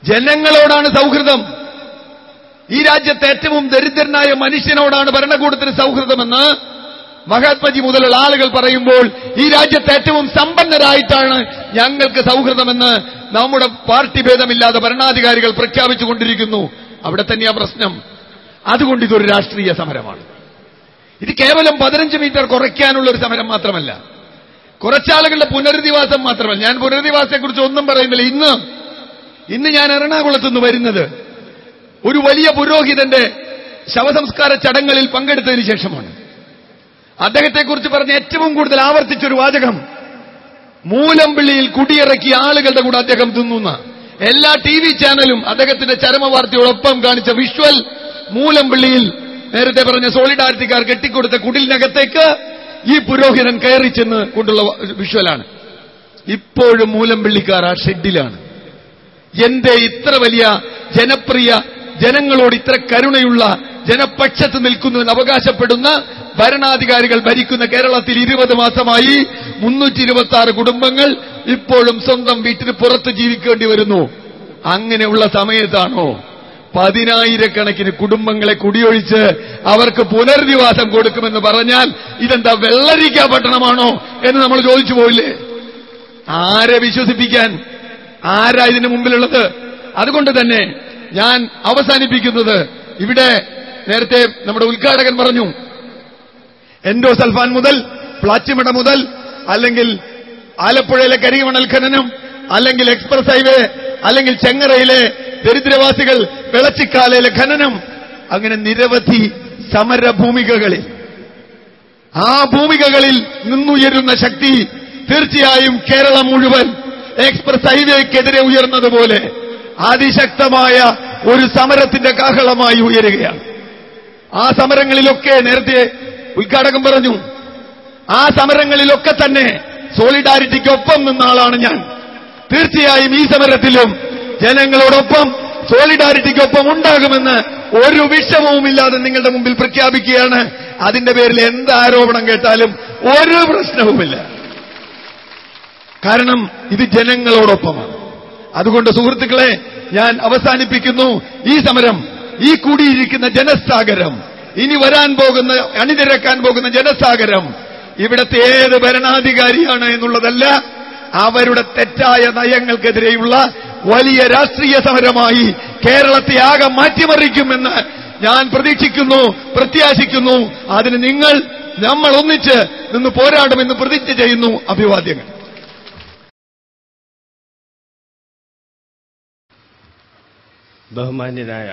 ജനങ്ങളോടാണ് സൗഹൃദം. ഈ രാജ്യത്തെ ഏറ്റവും ദരിദ്രനായ മനുഷ്യനോടാണ് ഭരണകൂടത്തിന് സൗഹൃദമെന്ന് മഹാത്മജി മുതലുള്ള ആളുകൾ പറയുമ്പോൾ, ഈ രാജ്യത്തെ ഏറ്റവും സമ്പന്നരായിട്ടാണ് ഞങ്ങൾക്ക് സൗഹൃദമെന്ന് നമ്മുടെ പാർട്ടി ഭേദമില്ലാതെ ഭരണാധികാരികൾ പ്രഖ്യാപിച്ചുകൊണ്ടിരിക്കുന്നു. അവിടെ തന്നെയാ പ്രശ്നം. അതുകൊണ്ട് ഇതൊരു രാഷ്ട്രീയ സമരമാണ്. ഇത് കേവലം 15 മീറ്റർ കുറയ്ക്കാനുള്ള ഒരു സമരം മാത്രമല്ല, കുറച്ചാളുകളുടെ പുനരധിവാസം മാത്രമല്ല. ഞാൻ പുനരധിവാസത്തെക്കുറിച്ച് ഒന്നും പറയുന്നില്ല. ഇന്ന് ഞാൻ എറണാകുളത്തുനിന്ന് വരുന്നത് ഒരു വലിയ പുരോഹിതന്റെ ശവസംസ്കാര ചടങ്ങുകളിൽ പങ്കെടുത്തതിന് ശേഷമാണ്. അദ്ദേഹത്തെക്കുറിച്ച് പറഞ്ഞ ഏറ്റവും കൂടുതൽ ആവർത്തിച്ചൊരു വാചകം, മൂലമ്പിള്ളിയിൽ കുടിയിറക്കിയ ആളുകളുടെ കൂടെ അദ്ദേഹം തിന്നുന്ന എല്ലാ TV ചാനലും അദ്ദേഹത്തിന്റെ ചരമവാർത്തയോടൊപ്പം കാണിച്ച വിഷ്വൽ, മൂലമ്പിള്ളിയിൽ നേരത്തെ പറഞ്ഞ സോളിഡാരിറ്റിക്കാർ കെട്ടിക്കൊടുത്ത കുടിലിനകത്തേക്ക് ഈ പുരോഹിതൻ കയറി ചെന്ന് കൊണ്ടുള്ള വിഷ്വലാണ്. ഇപ്പോഴും മൂലമ്പിള്ളിക്കാർ ആ ഷെഡിലാണ്. എന്റെ ഇത്ര വലിയ ജനപ്രിയ, ജനങ്ങളോട് ഇത്ര കരുണയുള്ള, ജനപക്ഷത്ത് നിൽക്കുന്നുവെന്ന് അവകാശപ്പെടുന്ന ഭരണാധികാരികൾ ഭരിക്കുന്ന കേരളത്തിൽ 20 മാസമായി 326 കുടുംബങ്ങൾ ഇപ്പോഴും സ്വന്തം വീട്ടിന് പുറത്ത് ജീവിക്കേണ്ടി വരുന്നു. അങ്ങനെയുള്ള സമയത്താണോ 10,000 കുടുംബങ്ങളെ കുടിയൊഴിച്ച് അവർക്ക് പുനരധിവാസം കൊടുക്കുമെന്ന് പറഞ്ഞാൽ ഇതെന്താ വെള്ളരിക്ക പട്ടണമാണോ എന്ന് നമ്മൾ ചോദിച്ചു പോയില്ലേ? ആരെ വിശ്വസിപ്പിക്കാൻ? ആരാ ഇതിന് മുമ്പിലുള്ളത്? അതുകൊണ്ട് തന്നെ ഞാൻ അവസാനിപ്പിക്കുന്നത്, ഇവിടെ നേരത്തെ നമ്മുടെ ഉദ്ഘാടകൻ പറഞ്ഞു, എൻഡോസൾഫാൻ മുതൽ പ്ലാച്ചിമട മുതൽ, അല്ലെങ്കിൽ ആലപ്പുഴയിലെ കരിമണൽ ഖനനം, അല്ലെങ്കിൽ എക്സ്പ്രസ് ഹൈവേ, അല്ലെങ്കിൽ ചെങ്ങറയിലെ ദരിദ്രവാസികൾ വെളച്ചിക്കാലയിലെ ഖനനം, അങ്ങനെ നിരവധി സമരഭൂമികകളിൽ, ആ ഭൂമികകളിൽ നിന്നുയരുന്ന ശക്തി തീർച്ചയായും കേരളം മുഴുവൻ എക്സ്പ്രസ് ഹൈവേക്കെതിരെ ഉയർന്നതുപോലെ അതിശക്തമായ ഒരു സമരത്തിന്റെ കാഹളമായി ഉയരുകയാണ്. ആ സമരങ്ങളിലൊക്കെ നേരത്തെ ഉദ്ഘാടകൻ പറഞ്ഞു, ആ സമരങ്ങളിലൊക്കെ തന്നെ സോളിഡാരിറ്റിക്കൊപ്പം നിന്ന ആളാണ് ഞാൻ. തീർച്ചയായും ഈ സമരത്തിലും ജനങ്ങളോടൊപ്പം സോളിഡാരിറ്റിക്കൊപ്പം ഉണ്ടാകുമെന്ന് ഒരു വിഷമവുമില്ലാതെ നിങ്ങളുടെ മുമ്പിൽ പ്രഖ്യാപിക്കുകയാണ്. അതിന്റെ പേരിൽ എന്ത് ആരോപണം കേട്ടാലും ഒരു പ്രശ്നവുമില്ല. കാരണം ഇത് ജനങ്ങളോടൊപ്പമാണ്. അതുകൊണ്ട് സുഹൃത്തുക്കളെ, ഞാൻ അവസാനിപ്പിക്കുന്നു. ഈ സമരം, ഈ കൂടിയിരിക്കുന്ന ജനസാഗരം, ഇനി വരാൻ പോകുന്ന, അണിനിരക്കാൻ പോകുന്ന ജനസാഗരം ഇവിടത്തെ ഏത് ഭരണാധികാരിയാണ് എന്നുള്ളതല്ല, അവരുടെ തെറ്റായ നയങ്ങൾക്കെതിരെയുള്ള വലിയ രാഷ്ട്രീയ സമരമായി കേരളത്തെ ആകെ മാറ്റിമറിക്കുമെന്ന് ഞാൻ പ്രതീക്ഷിക്കുന്നു, പ്രത്യാശിക്കുന്നു. അതിന് നമ്മൾ ഒന്നിച്ച് നിന്ന് പോരാടുമെന്ന് പ്രതിജ്ഞ ചെയ്യുന്നു. അഭിവാദ്യങ്ങൾ. ബഹുമാന്യനായ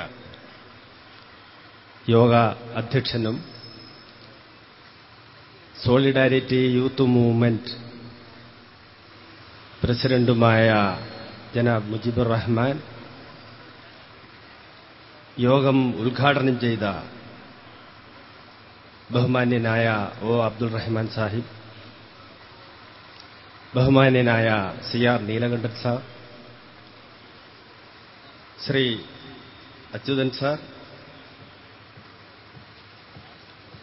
യോഗ അധ്യക്ഷനും സോളിഡാരിറ്റി യൂത്ത് മൂവ്മെന്റ് പ്രസിഡന്റുമായ ജനാബ് മുജിബുർ റഹ്മാൻ, യോഗം ഉദ്ഘാടനം ചെയ്ത ബഹുമാന്യനായ ഒ. അബ്ദുൾ റഹ്മാൻ സാഹിബ്, ബഹുമാന്യനായ CR Neelakantan sir, Shri Achuthan sir,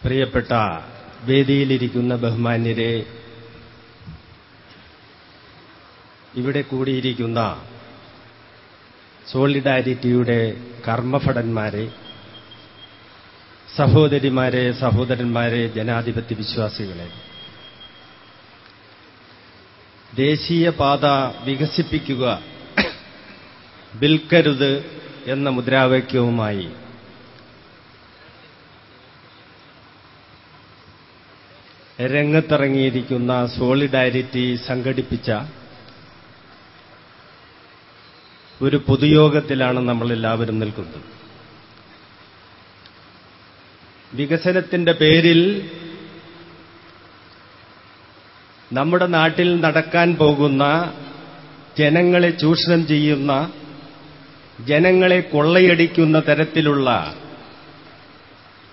പ്രിയപ്പെട്ട വേദിയിലിരിക്കുന്ന ബഹുമാന്യരെ, ഇവിടെ കൂടിയിരിക്കുന്ന സോളിഡാരിറ്റിയുടെ കർമ്മഭടന്മാരെ, സഹോദരിമാരെ, സഹോദരന്മാരെ, ജനാധിപത്യ വിശ്വാസികളെ, ദേശീയപാത വികസിപ്പിക്കുക, വിൽക്കരുത് എന്ന മുദ്രാവാക്യവുമായി രംഗത്തിറങ്ങിയിരിക്കുന്ന സോളിഡാരിറ്റി സംഘടിപ്പിച്ച ഒരു പൊതുയോഗത്തിലാണ് നമ്മളെല്ലാവരും നിൽക്കുന്നത്. വികസനത്തിന്റെ പേരിൽ നമ്മുടെ നാട്ടിൽ നടക്കാൻ പോകുന്ന, ജനങ്ങളെ ചൂഷണം ചെയ്യുന്ന, ജനങ്ങളെ കൊള്ളയടിക്കുന്ന തരത്തിലുള്ള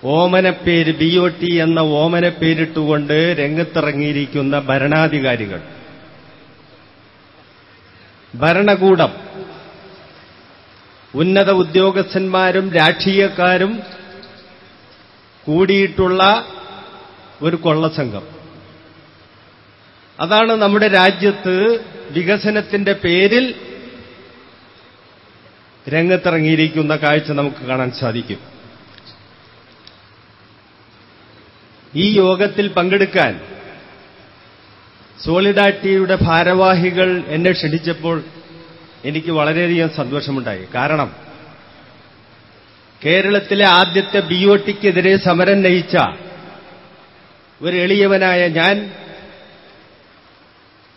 ഓമനപ്പേര്, BOT എന്ന ഓമനപ്പേരിട്ടുകൊണ്ട് രംഗത്തിറങ്ങിയിരിക്കുന്ന ഭരണാധികാരികൾ, ഭരണകൂടം, ഉന്നത ഉദ്യോഗസ്ഥന്മാരും രാഷ്ട്രീയക്കാരും കൂടിയിട്ടുള്ള ഒരു കൊള്ളസംഘം. അതാണ് നമ്മുടെ രാജ്യത്ത് വികസനത്തിന്റെ പേരിൽ രംഗത്തിറങ്ങിയിരിക്കുന്ന കാഴ്ച നമുക്ക് കാണാൻ സാധിക്കും. ഈ യോഗത്തിൽ പങ്കെടുക്കാൻ സോളിഡാരിറ്റിയുടെ ഭാരവാഹികൾ എന്നെ ക്ഷണിച്ചപ്പോൾ എനിക്ക് വളരെയധികം സന്തോഷമുണ്ടായി. കാരണം കേരളത്തിലെ ആദ്യത്തെ BOTക്കെതിരെ സമരം നയിച്ച ഒരു എളിയവനായ ഞാൻ,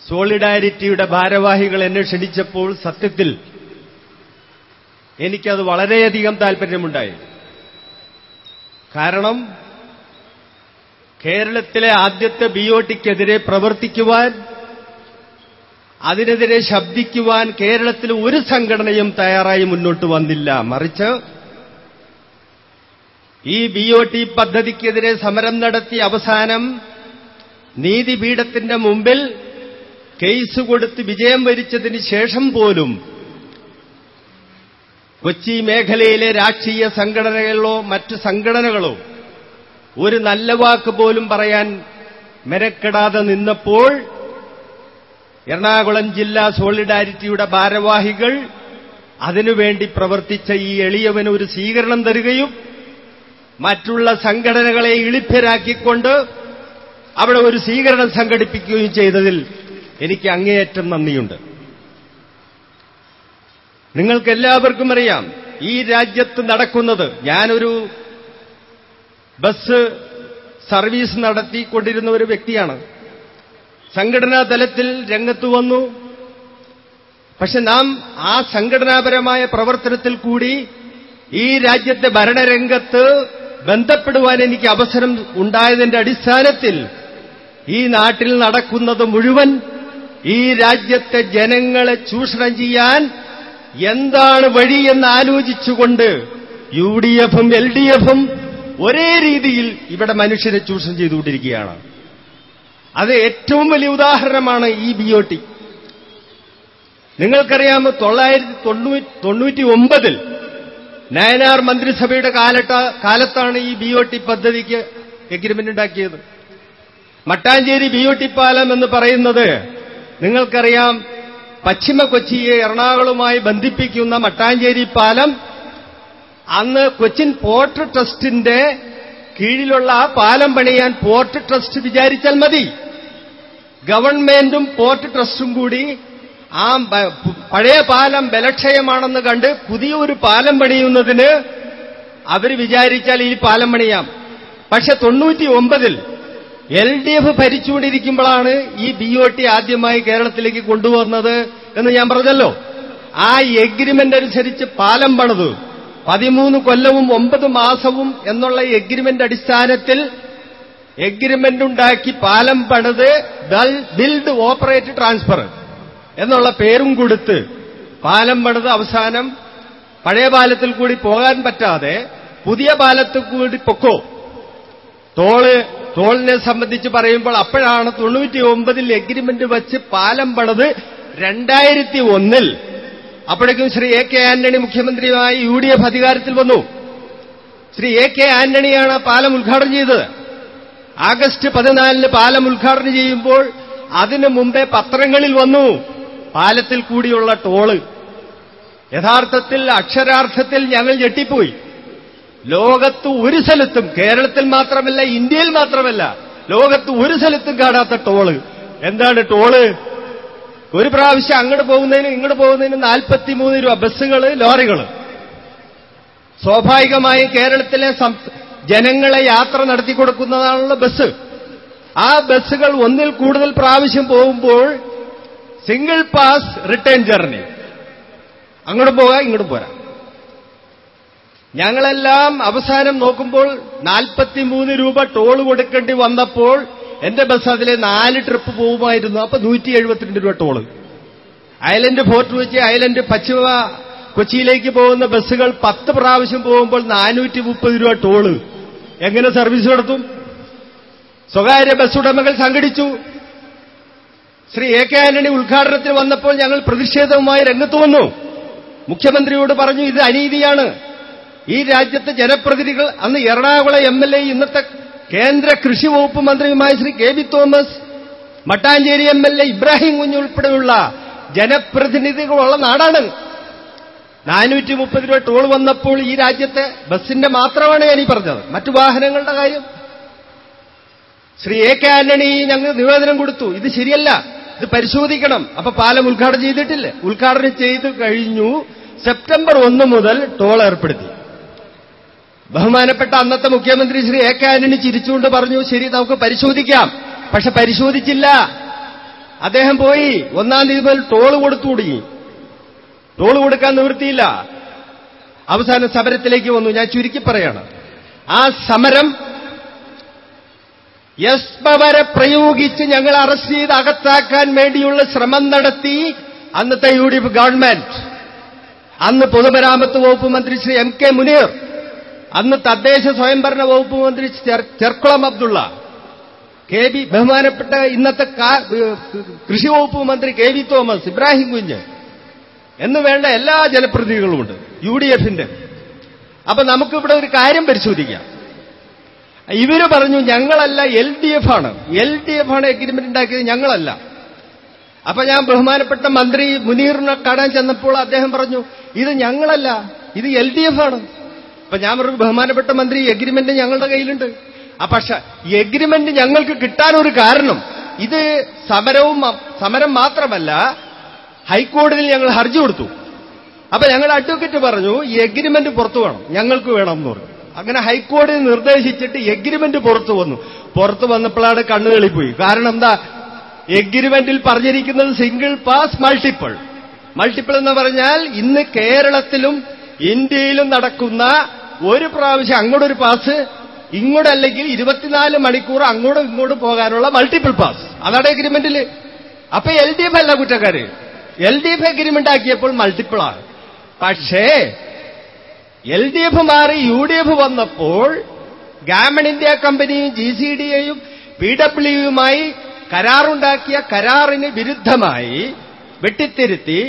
സോളിഡാരിറ്റിയുടെ ഭാരവാഹികൾ എന്നെ ക്ഷണിച്ചപ്പോൾ സത്യത്തിൽ എനിക്കത് വളരെയധികം താൽപര്യമുണ്ടായി. കാരണം കേരളത്തിലെ ആദ്യത്തെ BOTക്കെതിരെ പ്രവർത്തിക്കുവാൻ, അതിനെതിരെ ശബ്ദിക്കുവാൻ കേരളത്തിൽ ഒരു സംഘടനയും തയ്യാറായി മുന്നോട്ട് വന്നില്ല. മറിച്ച് ഈ BOT പദ്ധതിക്കെതിരെ സമരം നടത്തി അവസാനം നീതിപീഠത്തിന്റെ മുമ്പിൽ കേസ് കൊടുത്ത് വിജയം വരിച്ചതിന് ശേഷം പോലും കൊച്ചി മേഖലയിലെ രാഷ്ട്രീയ സംഘടനകളോ മറ്റു സംഘടനകളോ ഒരു നല്ല വാക്ക് പോലും പറയാൻ മെനക്കെടാതെ നിന്നപ്പോൾ എറണാകുളം ജില്ലാ സോളിഡാരിറ്റിയുടെ ഭാരവാഹികൾ അതിനുവേണ്ടി പ്രവർത്തിച്ച ഈ എളിയവന് ഒരു സ്വീകരണം തരികയും മറ്റുള്ള സംഘടനകളെ ഇളിഭ്യരാക്കിക്കൊണ്ട് അവിടെ ഒരു സ്വീകരണം സംഘടിപ്പിക്കുകയും ചെയ്തതിൽ എനിക്ക് അങ്ങേയറ്റം നന്ദിയുണ്ട്. നിങ്ങൾക്കെല്ലാവർക്കും അറിയാം, ഈ രാജ്യത്ത് നടക്കുന്നത്, ഞാനൊരു ബസ് സർവീസ് നടത്തിക്കൊണ്ടിരുന്ന ഒരു വ്യക്തിയാണ്. സംഘടനാ തലത്തിൽ രംഗത്ത് വന്നു. പക്ഷെ നാം ആ സംഘടനാപരമായ പ്രവർത്തനത്തിൽ കൂടി ഈ രാജ്യത്തെ ഭരണരംഗത്ത് ബന്ധപ്പെടുവാൻ എനിക്ക് അവസരം ഉണ്ടായതിന്റെ അടിസ്ഥാനത്തിൽ ഈ നാട്ടിൽ നടക്കുന്നത് മുഴുവൻ ഈ രാജ്യത്തെ ജനങ്ങളെ ചൂഷണം ചെയ്യാൻ എന്താണ് വഴിയെന്ന് ആലോചിച്ചുകൊണ്ട് UDFും LDFും ഒരേ രീതിയിൽ ഇവിടെ മനുഷ്യരെ ചൂഷണം ചെയ്തുകൊണ്ടിരിക്കുകയാണ്. അത് ഏറ്റവും വലിയ ഉദാഹരണമാണ് ഈ BOT. നിങ്ങൾക്കറിയാമോ, 1999 നയനാർ മന്ത്രിസഭയുടെ കാലത്താണ് ഈ BOT പദ്ധതിക്ക് എഗ്രിമെന്റ് ഉണ്ടാക്കിയത്. മട്ടാഞ്ചേരി BOT പാലം എന്ന് പറയുന്നത് നിങ്ങൾക്കറിയാം, പശ്ചിമ കൊച്ചിയെ എറണാകുളവുമായി ബന്ധിപ്പിക്കുന്ന മട്ടാഞ്ചേരി പാലം അന്ന് കൊച്ചിൻ പോർട്ട് ട്രസ്റ്റിന്റെ കീഴിലുള്ള ആ പാലം പണിയാൻ പോർട്ട് ട്രസ്റ്റ് വിചാരിച്ചാൽ മതി. ഗവൺമെന്റും പോർട്ട് ട്രസ്റ്റും കൂടി ആ പഴയ പാലം ബലക്ഷയമാണെന്ന് കണ്ട് പുതിയൊരു പാലം പണിയുന്നതിന് അവർ വിചാരിച്ചാൽ ഈ പാലം പണിയാം. പക്ഷെ 99 LDF ഭരിച്ചുകൊണ്ടിരിക്കുമ്പോഴാണ് ഈ BOT ആദ്യമായി കേരളത്തിലേക്ക് കൊണ്ടുവന്നത് എന്ന് ഞാൻ പറഞ്ഞല്ലോ. ആ എഗ്രിമെന്റ് അനുസരിച്ച് പാലം പണിതു 13 കൊല്ലവും 9 മാസവും എന്നുള്ള എഗ്രിമെന്റ് അടിസ്ഥാനത്തിൽ എഗ്രിമെന്റ് ഉണ്ടാക്കി പാലം പണിത് ബിൽഡ് ഓപ്പറേറ്റ് ട്രാൻസ്ഫർ എന്നുള്ള പേരും കൊടുത്ത് പാലം പണിത് അവസാനം പഴയ പാലത്തിൽ കൂടി പോകാൻ പറ്റാതെ പുതിയ പാലത്തിൽ കൂടി പൊക്കോ, ടോള് ടോളിനെ സംബന്ധിച്ച് പറയുമ്പോൾ അപ്പോഴാണ് 99 എഗ്രിമെന്റ് വെച്ച് പാലം പണിത് 2001 അപ്പോഴേക്കും ശ്രീ എ കെ ആന്റണി മുഖ്യമന്ത്രിയുമായി UDF അധികാരത്തിൽ വന്നു. ശ്രീ എ കെ ആന്റണിയാണ് പാലം ഉദ്ഘാടനം ചെയ്തത്. ആഗസ്റ്റ് 14 പാലം ഉദ്ഘാടനം ചെയ്യുമ്പോൾ അതിനു മുമ്പേ പത്രങ്ങളിൽ വന്നു പാലത്തിൽ കൂടിയുള്ള ടോള്. യഥാർത്ഥത്തിൽ അക്ഷരാർത്ഥത്തിൽ ഞങ്ങൾ ഞെട്ടിപ്പോയി. ലോകത്ത് ഒരു സ്ഥലത്തും, കേരളത്തിൽ മാത്രമല്ല ഇന്ത്യയിൽ മാത്രമല്ല, ലോകത്ത് ഒരു സ്ഥലത്തും കാണാത്ത ടോള്. എന്താണ് ടോള്? ഒരു പ്രാവശ്യം അങ്ങോട്ട് പോകുന്നതിനും ഇങ്ങോട്ട് പോകുന്നതിനും 43 രൂപ ബസ്സുകൾ, ലോറികൾ. സ്വാഭാവികമായും കേരളത്തിലെ ജനങ്ങളെ യാത്ര നടത്തി കൊടുക്കുന്നതാണല്ലോ ബസ്. ആ ബസ്സുകൾ ഒന്നിൽ കൂടുതൽ പ്രാവശ്യം പോകുമ്പോൾ സിംഗിൾ പാസ് റിട്ടേൺ ജേർണി, അങ്ങോട്ട് പോകാം ഇങ്ങോട്ട് പോരാ. ഞങ്ങളെല്ലാം അവസാനം നോക്കുമ്പോൾ 43 രൂപ ടോള് കൊടുക്കേണ്ടി വന്നപ്പോൾ എന്റെ ബസ് അതിലെ 4 ട്രിപ്പ് പോകുമായിരുന്നു. അപ്പൊ 172 രൂപ ടോള്. ഐലൻഡ് ഫോർട്ട് വെച്ച് ഐലൻഡ് പശ്ചിമ കൊച്ചിയിലേക്ക് പോകുന്ന ബസ്സുകൾ 10 പ്രാവശ്യം പോകുമ്പോൾ 430 രൂപ ടോള്. എങ്ങനെ സർവീസ് നടത്തും? സ്വകാര്യ ബസ് ഉടമകൾ സംഘടിച്ചു. ശ്രീ എ കെ ആന്റണി ഉദ്ഘാടനത്തിന് വന്നപ്പോൾ ഞങ്ങൾ പ്രതിഷേധവുമായി രംഗത്ത് വന്നു. മുഖ്യമന്ത്രിയോട് പറഞ്ഞു, ഇത് അനീതിയാണ്. ഈ രാജ്യത്തെ ജനപ്രതിനിധികൾ, അന്ന് എറണാകുളം MLA, ഇന്നത്തെ കേന്ദ്ര കൃഷി വകുപ്പ് മന്ത്രിയുമായ Shri K V Thomas, Mattancherry MLA Ibrahim Kunju ഉൾപ്പെടെയുള്ള ജനപ്രതിനിധികളുള്ള നാടാണ്. 430 രൂപ ടോൾ വന്നപ്പോൾ ഈ രാജ്യത്തെ ബസിന്റെ മാത്രമാണ് ഞാൻ ഈ പറഞ്ഞത്, മറ്റു വാഹനങ്ങളുടെ കാര്യം. ശ്രീ എ കെ ആന്റണി ഞങ്ങൾ നിവേദനം കൊടുത്തു, ഇത് ശരിയല്ല, ഇത് പരിശോധിക്കണം. അപ്പൊ പാലം ഉദ്ഘാടനം ചെയ്തിട്ടില്ല. ഉദ്ഘാടനം ചെയ്തു കഴിഞ്ഞു. സെപ്റ്റംബർ 1 മുതൽ ടോൾ ഏർപ്പെടുത്തി. ബഹുമാനപ്പെട്ട അന്നത്തെ മുഖ്യമന്ത്രി ശ്രീ എ കെ ആന്റണി ചിരിച്ചുകൊണ്ട് പറഞ്ഞു, ശരി നമുക്ക് പരിശോധിക്കാം. പക്ഷെ പരിശോധിച്ചില്ല. അദ്ദേഹം പോയി 1-ാം തീയതി മുതൽ ടോൾ കൊടുത്തു തുടങ്ങി. ടോൾ കൊടുക്കാൻ നിവൃത്തിയില്ല. അവസാന സമരത്തിലേക്ക് വന്നു. ഞാൻ ചുരുക്കി പറയാണ്, ആ സമരം എസ്മ വരെ പ്രയോഗിച്ച് ഞങ്ങൾ അറസ്റ്റ് ചെയ്ത് അകത്താക്കാൻ വേണ്ടിയുള്ള ശ്രമം നടത്തി അന്നത്തെ UDF ഗവൺമെന്റ്. അന്ന് പൊതുമരാമത്ത് വകുപ്പ് മന്ത്രി ശ്രീ M K മുനീർ, അന്ന് തദ്ദേശ സ്വയംഭരണ വകുപ്പ് മന്ത്രി ചെർക്കുളം അബ്ദുള്ള, ബഹുമാനപ്പെട്ട ഇന്നത്തെ കൃഷി വകുപ്പ് മന്ത്രി കെ വി തോമസ്, ഇബ്രാഹിം കുഞ്ഞ് എന്ന് വേണ്ട എല്ലാ ജനപ്രതിനിധികളുമുണ്ട് UDFന്റെ. അപ്പൊ നമുക്കിവിടെ ഒരു കാര്യം പരിശോധിക്കാം. ഇവര് പറഞ്ഞു ഞങ്ങളല്ല, LDF ആണ് എഗ്രിമെന്റ് ഉണ്ടാക്കിയത്, ഞങ്ങളല്ല. അപ്പൊ ഞാൻ ബഹുമാനപ്പെട്ട മന്ത്രി മുനീറിനെ കാണാൻ ചെന്നപ്പോൾ അദ്ദേഹം പറഞ്ഞു, ഇത് ഞങ്ങളല്ല, ഇത് LDF ആണ്. അപ്പൊ ഞാൻ പറഞ്ഞു, ബഹുമാനപ്പെട്ട മന്ത്രി, എഗ്രിമെന്റ് ഞങ്ങളുടെ കയ്യിലുണ്ട്. പക്ഷെ എഗ്രിമെന്റ് ഞങ്ങൾക്ക് കിട്ടാനൊരു കാരണം, ഇത് സമരം മാത്രമല്ല, ഹൈക്കോടതിയിൽ ഞങ്ങൾ ഹർജി കൊടുത്തു. അപ്പൊ ഞങ്ങളുടെ അഡ്വക്കേറ്റ് പറഞ്ഞു, ഈ എഗ്രിമെന്റ് പുറത്തു വേണം, ഞങ്ങൾക്ക് വേണം എന്ന് പറഞ്ഞു. അങ്ങനെ ഹൈക്കോടതി നിർദ്ദേശിച്ചിട്ട് എഗ്രിമെന്റ് പുറത്തു വന്നു. പുറത്തു വന്നപ്പോഴാണ് കണ്ണുകളിപ്പോയി. കാരണം എന്താ? എഗ്രിമെന്റിൽ പറഞ്ഞിരിക്കുന്നത് സിംഗിൾ പാസ് മൾട്ടിപ്പിൾ എന്ന് പറഞ്ഞാൽ ഇന്ന് കേരളത്തിലും ഇന്ത്യയിലും നടക്കുന്ന ഒരു പ്രാവശ്യം അങ്ങോട്ടൊരു പാസ്, ഇങ്ങോട്ടല്ലെങ്കിൽ 24 മണിക്കൂർ അങ്ങോട്ടും ഇങ്ങോട്ടും പോകാനുള്ള മൾട്ടിപ്പിൾ പാസ്, അതാണ് എഗ്രിമെന്റിൽ. അപ്പൊ LDF അല്ല കുറ്റക്കാര്. LDF agreement ആക്കിയപ്പോൾ മൾട്ടിപ്പിളാണ്. പക്ഷേ LDF മാറി UDF വന്നപ്പോൾ ഗാമൺ ഇന്ത്യ കമ്പനിയും GCDയും PWയുമായി കരാറുണ്ടാക്കിയ കരാറിന് വിരുദ്ധമായി വെട്ടിത്തിരുത്തി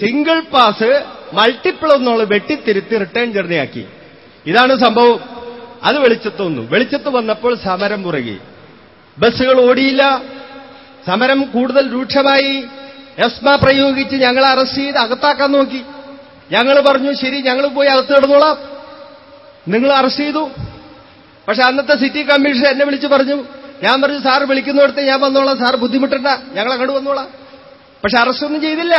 സിംഗിൾ പാസ് മൾട്ടിപ്പിൾ എന്നുള്ള വെട്ടിത്തിരുത്തി റിട്ടേൺ ജേർണിയാക്കി. ഇതാണ് സംഭവം. അത് വെളിച്ചത്ത് വന്നപ്പോൾ സമരം പുറകി. ബസ്സുകൾ ഓടിയില്ല. സമരം കൂടുതൽ രൂക്ഷമായി. എസ്മ പ്രയോഗിച്ച് ഞങ്ങളെ അറസ്റ്റ് ചെയ്ത് അകത്താക്കാൻ നോക്കി. ഞങ്ങൾ പറഞ്ഞു, ശരി ഞങ്ങൾ പോയി അകത്ത് കിടന്നോളാം, നിങ്ങൾ അറസ്റ്റ് ചെയ്തു. പക്ഷെ അന്നത്തെ സിറ്റി കമ്മീഷണർ എന്നെ വിളിച്ച് പറഞ്ഞു, ഞാൻ പറഞ്ഞു സാർ വിളിക്കുന്നിടത്ത് ഞാൻ വന്നോളാം, സാർ ബുദ്ധിമുട്ടണ്ട, ഞങ്ങൾ അങ്ങോട്ട് വന്നോളാം. പക്ഷെ അറസ്റ്റൊന്നും ചെയ്തില്ല.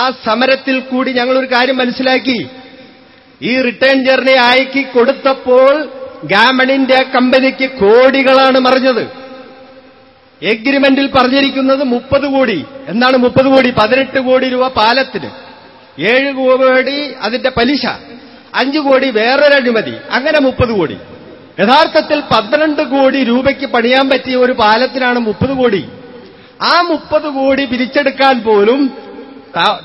ആ സമരത്തിൽ കൂടി ഞങ്ങളൊരു കാര്യം മനസ്സിലാക്കി. ഈ റിട്ടേൺ ജേർണി അയക്കി കൊടുത്തപ്പോൾ ഗാമൺ ഇന്ത്യ കമ്പനിക്ക് കോടികളാണ് മറിഞ്ഞത്. എഗ്രിമെന്റിൽ പറഞ്ഞിരിക്കുന്നത് 30 കോടി. എന്താണ് 30 കോടി? 18 കോടി രൂപ പാലത്തിന്, 7 കോടി അതിന്റെ പലിശ, 5 കോടി വേറൊരു അഴിമതി, അങ്ങനെ 30 കോടി. യഥാർത്ഥത്തിൽ 12 കോടി രൂപയ്ക്ക് പണിയാൻ പറ്റിയ ഒരു പാലത്തിനാണ് 30 കോടി. ആ 30 കോടി പിരിച്ചെടുക്കാൻ പോലും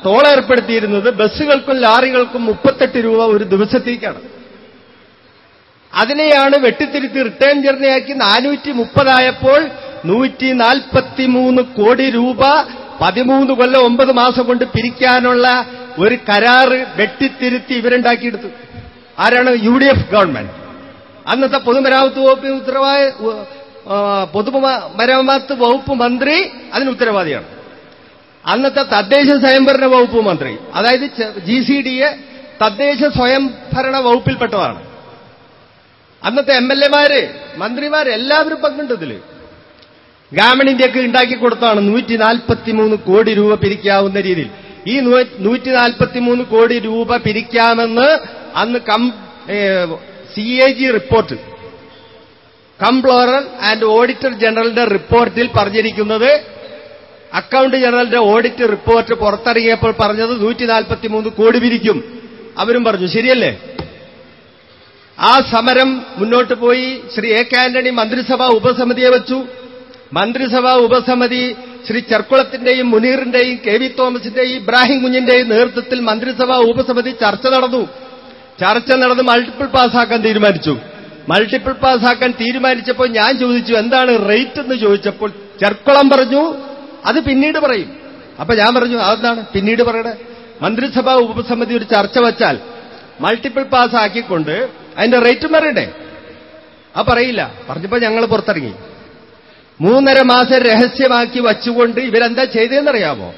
ടോൾ ഏർപ്പെടുത്തിയിരുന്നത് ബസ്സുകൾക്കും ലാറികൾക്കും 38 രൂപ ഒരു ദിവസത്തേക്കാണ്. അതിനെയാണ് വെട്ടിത്തിരുത്തി റിട്ടേൺ ജേർണിയാക്കി 430 ആയപ്പോൾ 143 കോടി രൂപ 13 കൊല്ലം 9 മാസം കൊണ്ട് പിരിക്കാനുള്ള ഒരു കരാറ് വെട്ടിത്തിരുത്തി ഇവരുണ്ടാക്കിയെടുത്തു. ആരാണ്? UDF government. അന്നത്തെ പൊതുമരാമത്ത് വകുപ്പ് മന്ത്രി അതിന് ഉത്തരവാദിയാണ്. അന്നത്തെ തദ്ദേശ സ്വയംഭരണ വകുപ്പ് മന്ത്രി, അതായത് GCDA തദ്ദേശ സ്വയംഭരണ വകുപ്പിൽപ്പെട്ടതാണ്. അന്നത്തെ MLA-മാര്, മന്ത്രിമാര് എല്ലാവരും പങ്കുണ്ട് ഇതില്. ഗ്രാമീൺ ഇന്ത്യക്ക് ഉണ്ടാക്കി കൊടുത്താണ് 143 കോടി രൂപ പിരിക്കാവുന്ന രീതിയിൽ. ഈ 143 കോടി രൂപ പിരിക്കാമെന്ന് അന്ന് CAG report, comptroller and auditor ജനറലിന്റെ റിപ്പോർട്ടിൽ പറഞ്ഞിരിക്കുന്നത്, അക്കൌണ്ട് ജനറലിന്റെ ഓഡിറ്റ് റിപ്പോർട്ട് പുറത്തിറങ്ങിയപ്പോൾ പറഞ്ഞത് 143 കോടി പിരിക്കും. അവരും പറഞ്ഞു ശരിയല്ലേ. ആ സമരം മുന്നോട്ട് പോയി. ശ്രീ A. K. ആന്റണി മന്ത്രിസഭാ ഉപസമിതിയെ വെച്ചു. മന്ത്രിസഭാ ഉപസമിതി ശ്രീ ചെർക്കുളത്തിന്റെയും മുനീറിന്റെയും KV തോമസിന്റെയും ഇബ്രാഹിം കുഞ്ഞിന്റെയും നേതൃത്വത്തിൽ മന്ത്രിസഭാ ഉപസമിതി ചർച്ച നടന്നു മൾട്ടിപ്പിൾ പാസ്സാക്കാൻ തീരുമാനിച്ചു. മൾട്ടിപ്പിൾ പാസ്സാക്കാൻ തീരുമാനിച്ചപ്പോൾ ഞാൻ ചോദിച്ചു എന്താണ് റേറ്റ് എന്ന് ചോദിച്ചപ്പോൾ ചെർക്കുളം പറഞ്ഞു അത് പിന്നീട് പറയും. അപ്പൊ ഞാൻ പറഞ്ഞു അതെന്താണ് പിന്നീട് പറയണേ? മന്ത്രിസഭാ ഉപസമിതി ഒരു ചർച്ച വച്ചാൽ മൾട്ടിപ്പിൾ പാസ്സാക്കിക്കൊണ്ട് അതിന്റെ റേറ്റും പറയണ്ടേ? ആ പറയില്ല. പറഞ്ഞപ്പോ ഞങ്ങൾ പുറത്തിറങ്ങി. 3.5 മാസം രഹസ്യമാക്കി വച്ചുകൊണ്ട് ഇവരെന്താ ചെയ്തതെന്നറിയാമോ?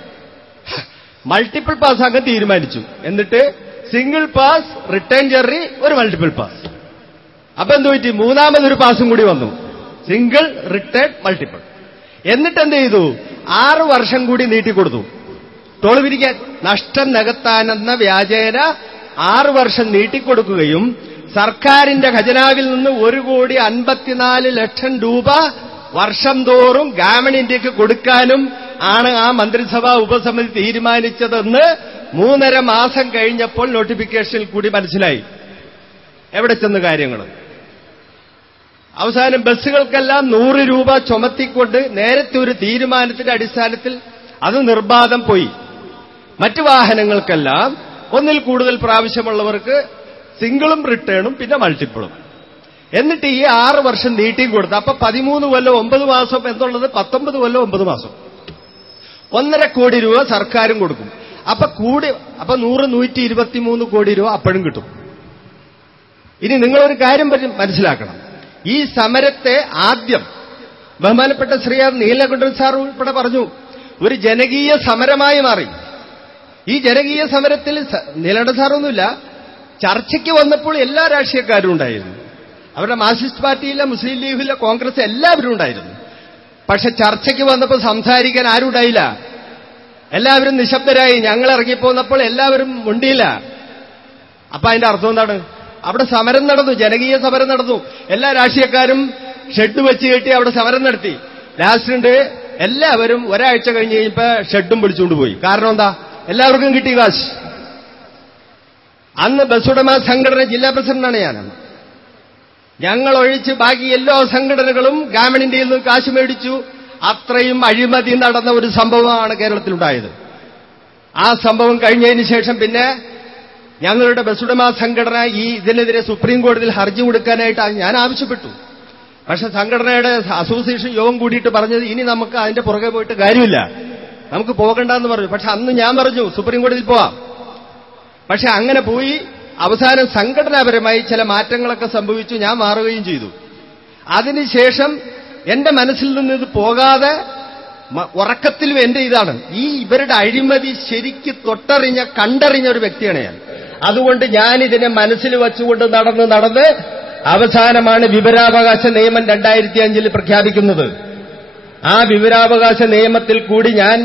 മൾട്ടിപ്പിൾ പാസ്സാക്കാൻ തീരുമാനിച്ചു. എന്നിട്ട് സിംഗിൾ പാസ്, റിട്ടേൺ ജെറി, ഒരു മൾട്ടിപ്പിൾ പാസ്. അപ്പൊ എന്ത് പറ്റി? മൂന്നാമതൊരു പാസും കൂടി വന്നു. Single, return, multiple. എന്നിട്ട് എന്ത് ചെയ്തു? 6 വർഷം കൂടി നീട്ടിക്കൊടുത്തു. ടോൾ പിരിക്കാൻ നഷ്ടം നികത്താനെന്ന വ്യാജേന 6 വർഷം നീട്ടിക്കൊടുക്കുകയും സർക്കാരിന്റെ ഖജനാവിൽ നിന്ന് 1,54 ലക്ഷം രൂപ വർഷം തോറും ഗ്രാമീൺ ഇന്ത്യക്ക് കൊടുക്കാനും ആണ് ആ മന്ത്രിസഭാ ഉപസമിതി തീരുമാനിച്ചതെന്ന് 3.5 മാസം കഴിഞ്ഞപ്പോൾ നോട്ടിഫിക്കേഷനിൽ കൂടി മനസ്സിലായി. എവിടെ ചെന്ന് കാര്യങ്ങൾ? അവസാനം ബസ്സുകൾക്കെല്ലാം 100 രൂപ ചുമത്തിക്കൊണ്ട് നേരത്തെ ഒരു തീരുമാനത്തിന്റെ അടിസ്ഥാനത്തിൽ അത് നിർബാധം പോയി. മറ്റു വാഹനങ്ങൾക്കെല്ലാം ഒന്നിൽ കൂടുതൽ പ്രാവശ്യമുള്ളവർക്ക് സിംഗിളും റിട്ടേണും പിന്നെ മൾട്ടിപ്പിളും. എന്നിട്ട് ഈ 6 വർഷം നീട്ടിയും കൊടുത്തു. അപ്പൊ 13 കൊല്ലം 9 മാസം എന്നുള്ളത് 19 കൊല്ലം 9 മാസം 1.5 കോടി രൂപ സർക്കാരും കൊടുക്കും. അപ്പൊ 123 കോടി രൂപ അപ്പോഴും കിട്ടും. ഇനി നിങ്ങളൊരു കാര്യം മനസ്സിലാക്കണം. ഈ സമരത്തെ ആദ്യം ബഹുമാനപ്പെട്ട ശ്രീ നീലകണ്ഠൻ സാർ ഉൾപ്പെടെ പറഞ്ഞു ഒരു ജനകീയ സമരമായി മാറി. ഈ ജനകീയ സമരത്തിൽ നീലകണ്ഠൻ സാറൊന്നുമില്ല, ചർച്ചയ്ക്ക് വന്നപ്പോൾ എല്ലാ രാഷ്ട്രീയക്കാരും ഉണ്ടായിരുന്നു. അവരുടെ മാർക്സിസ്റ്റ് പാർട്ടിയിലെ, മുസ്ലിം ലീഗിലെ, കോൺഗ്രസ് എല്ലാവരും ഉണ്ടായിരുന്നു. പക്ഷെ ചർച്ചയ്ക്ക് വന്നപ്പോൾ സംസാരിക്കാൻ ആരും ഉണ്ടായില്ല. എല്ലാവരും നിശബ്ദരായി. ഞങ്ങൾ ഇറങ്ങിപ്പോന്നപ്പോൾ എല്ലാവരും മുണ്ടിയില്ല. അപ്പൊ അതിന്റെ അർത്ഥം എന്താണ്? അവിടെ സമരം നടന്നു, ജനകീയ സമരം നടന്നു. എല്ലാ രാഷ്ട്രീയക്കാരും ഷെഡ് വെച്ച് കെട്ടി അവിടെ സമരം നടത്തി. ലാസ്റ്റിണ്ട് എല്ലാവരും ഒരാഴ്ച കഴിഞ്ഞ് കഴിഞ്ഞപ്പോ ഷെഡും പിടിച്ചുകൊണ്ട് പോയി. കാരണം എന്താ? എല്ലാവർക്കും കിട്ടി കാശ്. അന്ന് ബസ്സുടമ സംഘടന ജില്ലാ പ്രസിഡന്റാണ് ഞാൻ. ഞങ്ങൾ ഒഴിച്ച് ബാക്കി എല്ലാ സംഘടനകളും ഗ്രാമീൺ ഇന്ത്യയിൽ നിന്ന് കാശ് മേടിച്ചു. അത്രയും അഴിമതി നടന്ന ഒരു സംഭവമാണ് കേരളത്തിലുണ്ടായത്. ആ സംഭവം കഴിഞ്ഞതിന് ശേഷം പിന്നെ ഞങ്ങളുടെ ബസ്സുടമ സംഘടന ഇതിനെതിരെ സുപ്രീം കോടതിയിൽ ഹർജി കൊടുക്കാനായിട്ട് ഞാൻ ആവശ്യപ്പെട്ടു. പക്ഷെ സംഘടനയുടെ അസോസിയേഷൻ യോഗം കൂടിയിട്ട് പറഞ്ഞത് ഇനി നമുക്ക് അതിന്റെ പുറകെ പോയിട്ട് കാര്യമില്ല, നമുക്ക് പോകണ്ടെന്ന് പറഞ്ഞു. പക്ഷെ അന്ന് ഞാൻ പറഞ്ഞു സുപ്രീം കോടതിയിൽ പോവാം. പക്ഷെ അങ്ങനെ പോയി അവസാനം സംഘടനാപരമായി ചില മാറ്റങ്ങളൊക്കെ സംഭവിച്ചു. ഞാൻ മാറുകയും ചെയ്തു. അതിനുശേഷം എന്റെ മനസ്സിൽ നിന്ന് ഇത് പോകാതെ ഉറക്കത്തിലും എന്റെ ഇതാണ് ഇവരുടെ അഴിമതി ശരിക്ക് കണ്ടറിഞ്ഞ ഒരു വ്യക്തിയാണ് ഞാൻ. അതുകൊണ്ട് ഞാൻ ഇതിനെ മനസ്സിൽ വച്ചുകൊണ്ട് നടന്ന് അവസാനമാണ് വിവരാവകാശ നിയമം 2005 പ്രഖ്യാപിക്കുന്നത്. ആ വിവരാവകാശ നിയമത്തിൽ കൂടി ഞാൻ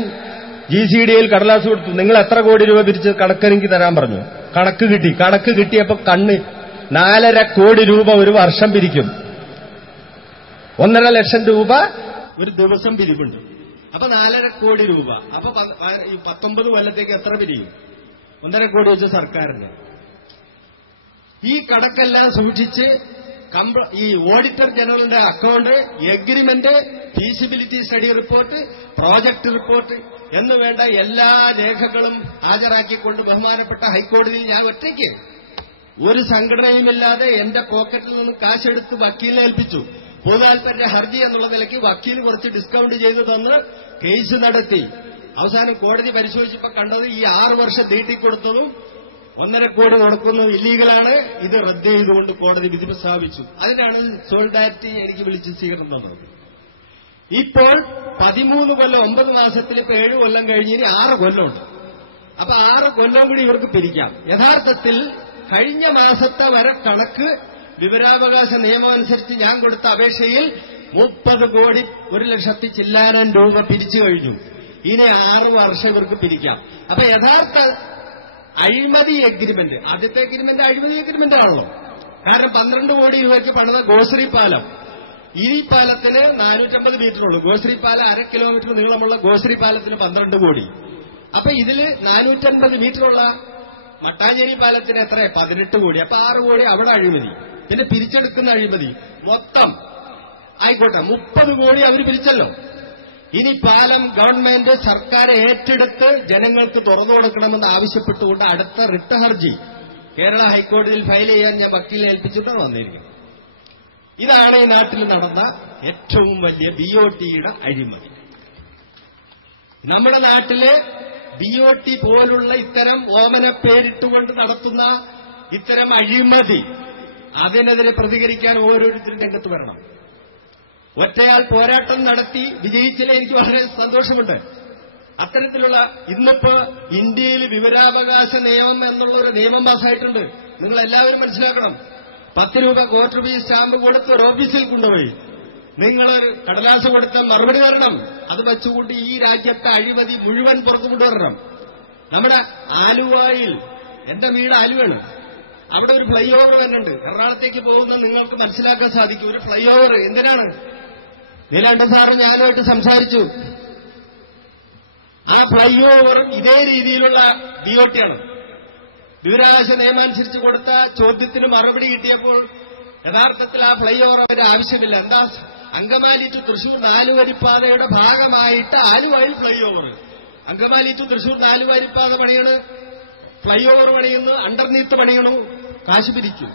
GCDയിൽ കടലാസ് കൊടുത്തു. നിങ്ങൾ എത്ര കോടി രൂപ പിരിച്ച് കണക്കെനിക്ക് തരാൻ പറഞ്ഞു. കണക്ക് കിട്ടിയപ്പോ 4.5 കോടി രൂപ ഒരു വർഷം പിരിക്കും. 1.5 ലക്ഷം രൂപ ഒരു ദിവസം പിരിവുണ്ട്. അപ്പൊ 4.5 കോടി രൂപ. അപ്പൊ 19 കൊല്ലത്തേക്ക് എത്ര പിരിയും? 1.5 കോടി വെച്ച് സർക്കാരിന്. ഈ കണക്കെല്ലാം സൂക്ഷിച്ച് ഈ ഓഡിറ്റർ ജനറലിന്റെ account, agreement, feasibility study report, project report എന്ന് വേണ്ട എല്ലാ രേഖകളും ഹാജരാക്കിക്കൊണ്ട് ബഹുമാനപ്പെട്ട ഹൈക്കോടതിയിൽ ഞാൻ ഒറ്റയ്ക്ക് ഒരു സംഘടനയുമില്ലാതെ എന്റെ പോക്കറ്റിൽ നിന്ന് കാശെടുത്ത് വക്കീലിനെ ഏൽപ്പിച്ചു. പൊതുതാൽപര്യ ഹർജി എന്നുള്ള നിലയ്ക്ക് വക്കീൽ കുറച്ച് ഡിസ്കൗണ്ട് ചെയ്തു തന്ന് കേസ് നടത്തി. അവസാനം കോടതി പരിശോധിച്ചപ്പോൾ കണ്ടത് ഈ 6 വർഷം നീട്ടിക്കൊടുത്തതും 1.5 കോടി കൊടുക്കുന്നതും ഇല്ലീഗലാണ്. ഇത് റദ്ദ് ചെയ്തുകൊണ്ട് കോടതി വിധി പ്രസ്താവിച്ചു. അതിനാണ് സോളിഡാരിറ്റി എനിക്ക് വിളിച്ച് സ്വീകരണം തന്നത്. ഇപ്പോൾ 13 കൊല്ലം 9 മാസത്തിൽ ഇപ്പൊ 7 കൊല്ലം കഴിഞ്ഞ് ഇനി 6 കൊല്ലമുണ്ട്. അപ്പൊ 6 കൊല്ലം കൂടി ഇവർക്ക് പിരിക്കാം. യഥാർത്ഥത്തിൽ കഴിഞ്ഞ മാസത്തെ വരെ കണക്ക് വിവരാവകാശ നിയമം അനുസരിച്ച് ഞാൻ കൊടുത്ത അപേക്ഷയിൽ 30 കോടി 1 ലക്ഷത്തി ചില്ലാനം രൂപ പിരിച്ചു കഴിഞ്ഞു. ഇനി 6 വർഷം ഇവർക്ക് പിരിക്കാം. അപ്പൊ യഥാർത്ഥ അഴിമതി എഗ്രിമെന്റ്, ആദ്യത്തെ എഗ്രിമെന്റ് അഴിമതി എഗ്രിമെന്റ് ആണല്ലോ. കാരണം 12 കോടി രൂപയ്ക്ക് പണിത ഗോശ്രീ പാലം, ഈ പാലത്തിന് 450 മീറ്ററുള്ളൂ. ഗോശ്രീ പാലം 1/2 കിലോമീറ്റർ നീളമുള്ള ഗോശ്രീ പാലത്തിന് 12 കോടി. അപ്പൊ ഇതില് 450 മീറ്ററുള്ള മട്ടാഞ്ചേരി പാലത്തിന് എത്ര? 18 കോടി. അപ്പൊ 6 കോടി അവിടെ അഴിമതി. പിന്നെ പിരിച്ചെടുക്കുന്ന അഴിമതി മൊത്തം ആയിക്കോട്ടെ 30 കോടി അവർ പിരിച്ചല്ലോ. ഇനി പാലം ഗവൺമെന്റ് സർക്കാർ ഏറ്റെടുത്ത് ജനങ്ങൾക്ക് തുറന്നു കൊടുക്കണമെന്ന് ആവശ്യപ്പെട്ടുകൊണ്ട് അടുത്ത റിട്ട് ഹർജി കേരള ഹൈക്കോടതിയിൽ ഫയൽ ചെയ്യാൻ ഞാൻ വക്കീലിനെ ഏൽപ്പിച്ചിട്ടാണ് വന്നിരിക്കുന്നത്. ഇതാണ് ഈ നാട്ടിൽ നടന്ന ഏറ്റവും വലിയ BOT-യുടെ അഴിമതി. നമ്മുടെ നാട്ടിലെ BOT പോലുള്ള ഇത്തരം ഓമന പേരിട്ടുകൊണ്ട് നടത്തുന്ന ഇത്തരം അഴിമതി, അതിനെതിരെ പ്രതികരിക്കാൻ ഓരോരുത്തരും രംഗത്ത് വരണം. ഒറ്റയാൾ പോരാട്ടം നടത്തി വിജയിച്ചതിൽ എനിക്ക് വളരെ സന്തോഷമുണ്ട്. അത്തരത്തിലുള്ള ഇന്നിപ്പോ ഇന്ത്യയിൽ വിവരാവകാശ നിയമം എന്നുള്ള ഒരു നിയമം പാസ്സായിട്ടുണ്ട്. നിങ്ങൾ എല്ലാവരും മനസ്സിലാക്കണം. 10 രൂപ കോർട്ട് രൂപ സ്റ്റാമ്പ് കൊടുത്ത് ഒരു ഓഫീസിൽ കൊണ്ടുപോയി നിങ്ങളൊരു കടലാസ് കൊടുത്ത മറുപടി തരണം. അത് വെച്ചുകൊണ്ട് ഈ രാജ്യത്തെ അഴിമതി മുഴുവൻ പുറത്തു കൊണ്ടുവരണം. നമ്മുടെ ആലുവയിൽ, എന്റെ വീട് ആലുവയാണ്, അവിടെ ഒരു ഫ്ലൈ ഓവർ വരുന്നുണ്ട്. എറണാകുളത്തേക്ക് പോകുന്ന നിങ്ങൾക്ക് മനസ്സിലാക്കാൻ സാധിക്കും. ഒരു ഫ്ലൈ ഓവർ എന്തിനാണ്? നീലാണ്ട സാറ് ഞാനുമായിട്ട് സംസാരിച്ചു. ആ ഫ്ലൈ ഓവർ ഇതേ രീതിയിലുള്ള BOT-ആണ്. വിവരാവകാശ നിയമം അനുസരിച്ച് കൊടുത്ത ചോദ്യത്തിന് മറുപടി കിട്ടിയപ്പോൾ യഥാർത്ഥത്തിൽ ആ ഫ്ലൈ ഓവർ അവരുടെ ആവശ്യമില്ല. എന്താ? അങ്കമാലി ടു തൃശൂർ 4 വരിപ്പാതയുടെ ഭാഗമായിട്ട് ആലുവയിൽ flyover. Angamaly to Thrissur 4 വരിപ്പാത പണിയാണ്, ഫ്ലൈ ഓവർ പണിയുന്നു, അണ്ടർനീത്ത് പണിയണു, കാശ് പിരിക്കും.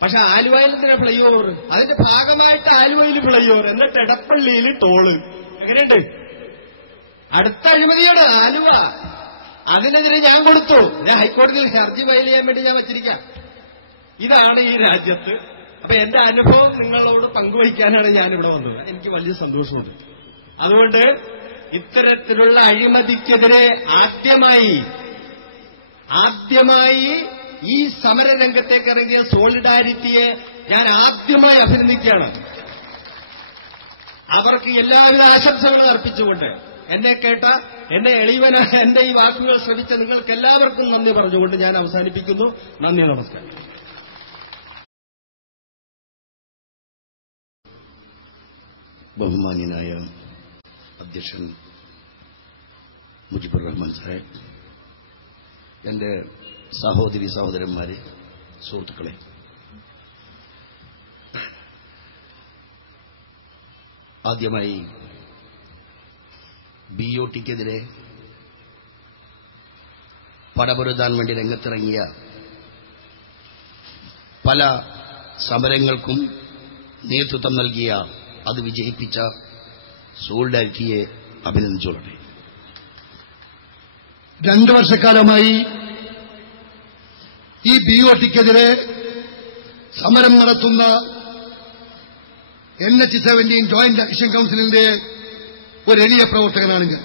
പക്ഷെ ആലുവയിൽ എന്തിനാ ഫ്ലൈ ഓവർ? അതിന്റെ ഭാഗമായിട്ട് ആലുവയിൽ ഫ്ലൈ ഓവർ, എന്നിട്ട് എടപ്പള്ളിയിൽ ടോള്. എങ്ങനെയുണ്ട്? അടുത്ത അഴിമതിയാണ് ആലുവ. അതിനെതിരെ ഞാൻ കൊടുത്തു. ഞാൻ ഹൈക്കോടതിയിൽ ഹർജി ഫയൽ ചെയ്യാൻ വേണ്ടി ഞാൻ വച്ചിരിക്കാം. ഇതാണ് ഈ രാജ്യത്ത്. അപ്പൊ എന്റെ അനുഭവം നിങ്ങളോട് പങ്കുവയ്ക്കാനാണ് ഞാനിവിടെ വന്നത്. എനിക്ക് വലിയ സന്തോഷമുണ്ട്. അതുകൊണ്ട് ഇത്തരത്തിലുള്ള അഴിമതിക്കെതിരെ ആദ്യമായി ഈ സമരരംഗത്തേക്ക് ഇറങ്ങിയ സോളിഡാരിറ്റിയെ ഞാൻ ആദ്യമായി അഭിനന്ദിക്കുകയാണ്. അവർക്ക് എല്ലാവിധ ആശംസകളും അർപ്പിച്ചുകൊണ്ട് എന്നെ കേട്ട, എന്നെ എളിവനായ എന്റെ ഈ വാക്കുകൾ ശ്രമിച്ച നിങ്ങൾക്ക് എല്ലാവർക്കും നന്ദി പറഞ്ഞുകൊണ്ട് ഞാൻ അവസാനിപ്പിക്കുന്നു. നന്ദി, നമസ്കാരം. ബഹുമാന്യനായ അധ്യക്ഷൻ മുജിബുർ റഹ്മാൻ സാഹിബ്, എന്റെ സഹോദരി സഹോദരന്മാരെ, സുഹൃത്തുക്കളെ, ആദ്യമായി BOT-ക്കെതിരെ പടപൊരുതാൻ വേണ്ടി രംഗത്തിറങ്ങിയ പല സമരങ്ങൾക്കും നേതൃത്വം നൽകിയ, അത് വിജയിപ്പിച്ച സോളിഡാരിറ്റിയെ അഭിനന്ദിച്ചോളട്ടെ. 2 വർഷക്കാലമായി ഈ BOT-ക്കെതിരെ സമരം നടത്തുന്ന NH-17 ജോയിന്റ് ആക്ഷൻ കൌൺസിലിന്റെ ഒരു എളിയ പ്രവർത്തകനാണ് ഞാൻ.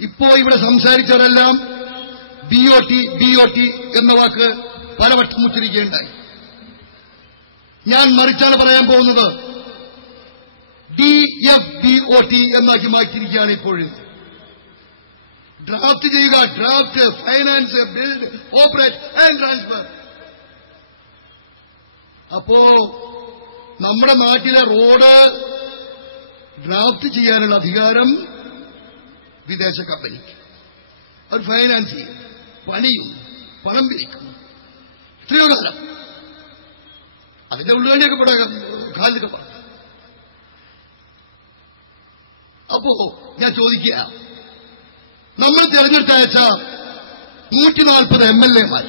ഇപ്പോ ഇവിടെ സംസാരിച്ചവരെല്ലാം BOT എന്ന വാക്ക് പലവട്ടം ഉച്ചരിക്കുകയുണ്ടായി. ഞാൻ മറിച്ചാണ് പറയാൻ പോകുന്നത്. DFBOT എന്നാക്കി മാറ്റിയിരിക്കുകയാണ് ഇപ്പോഴും. ഡ്രാഫ്റ്റ് ചെയ്യുക, draft, finance, build, operate and transfer. അപ്പോ നമ്മുടെ നാട്ടിലെ റോഡ് ഡ്രാഫ്റ്റ് ചെയ്യാനുള്ള അധികാരം വിദേശ കമ്പനിക്ക്. അവർ ഫൈനാൻസ് ചെയ്യും, പണിയും, പണം പിരിക്കും. എത്രയോ കാലം അതിന്റെ ഉള്ളുവണ്ടിയൊക്കെ ഇവിടെ കാലിലൊക്കെ പറഞ്ഞു. അപ്പോ ഞാൻ ചോദിക്കുക, നമ്മൾ തെരഞ്ഞെടുത്തയച്ച 140 MLA-മാർ,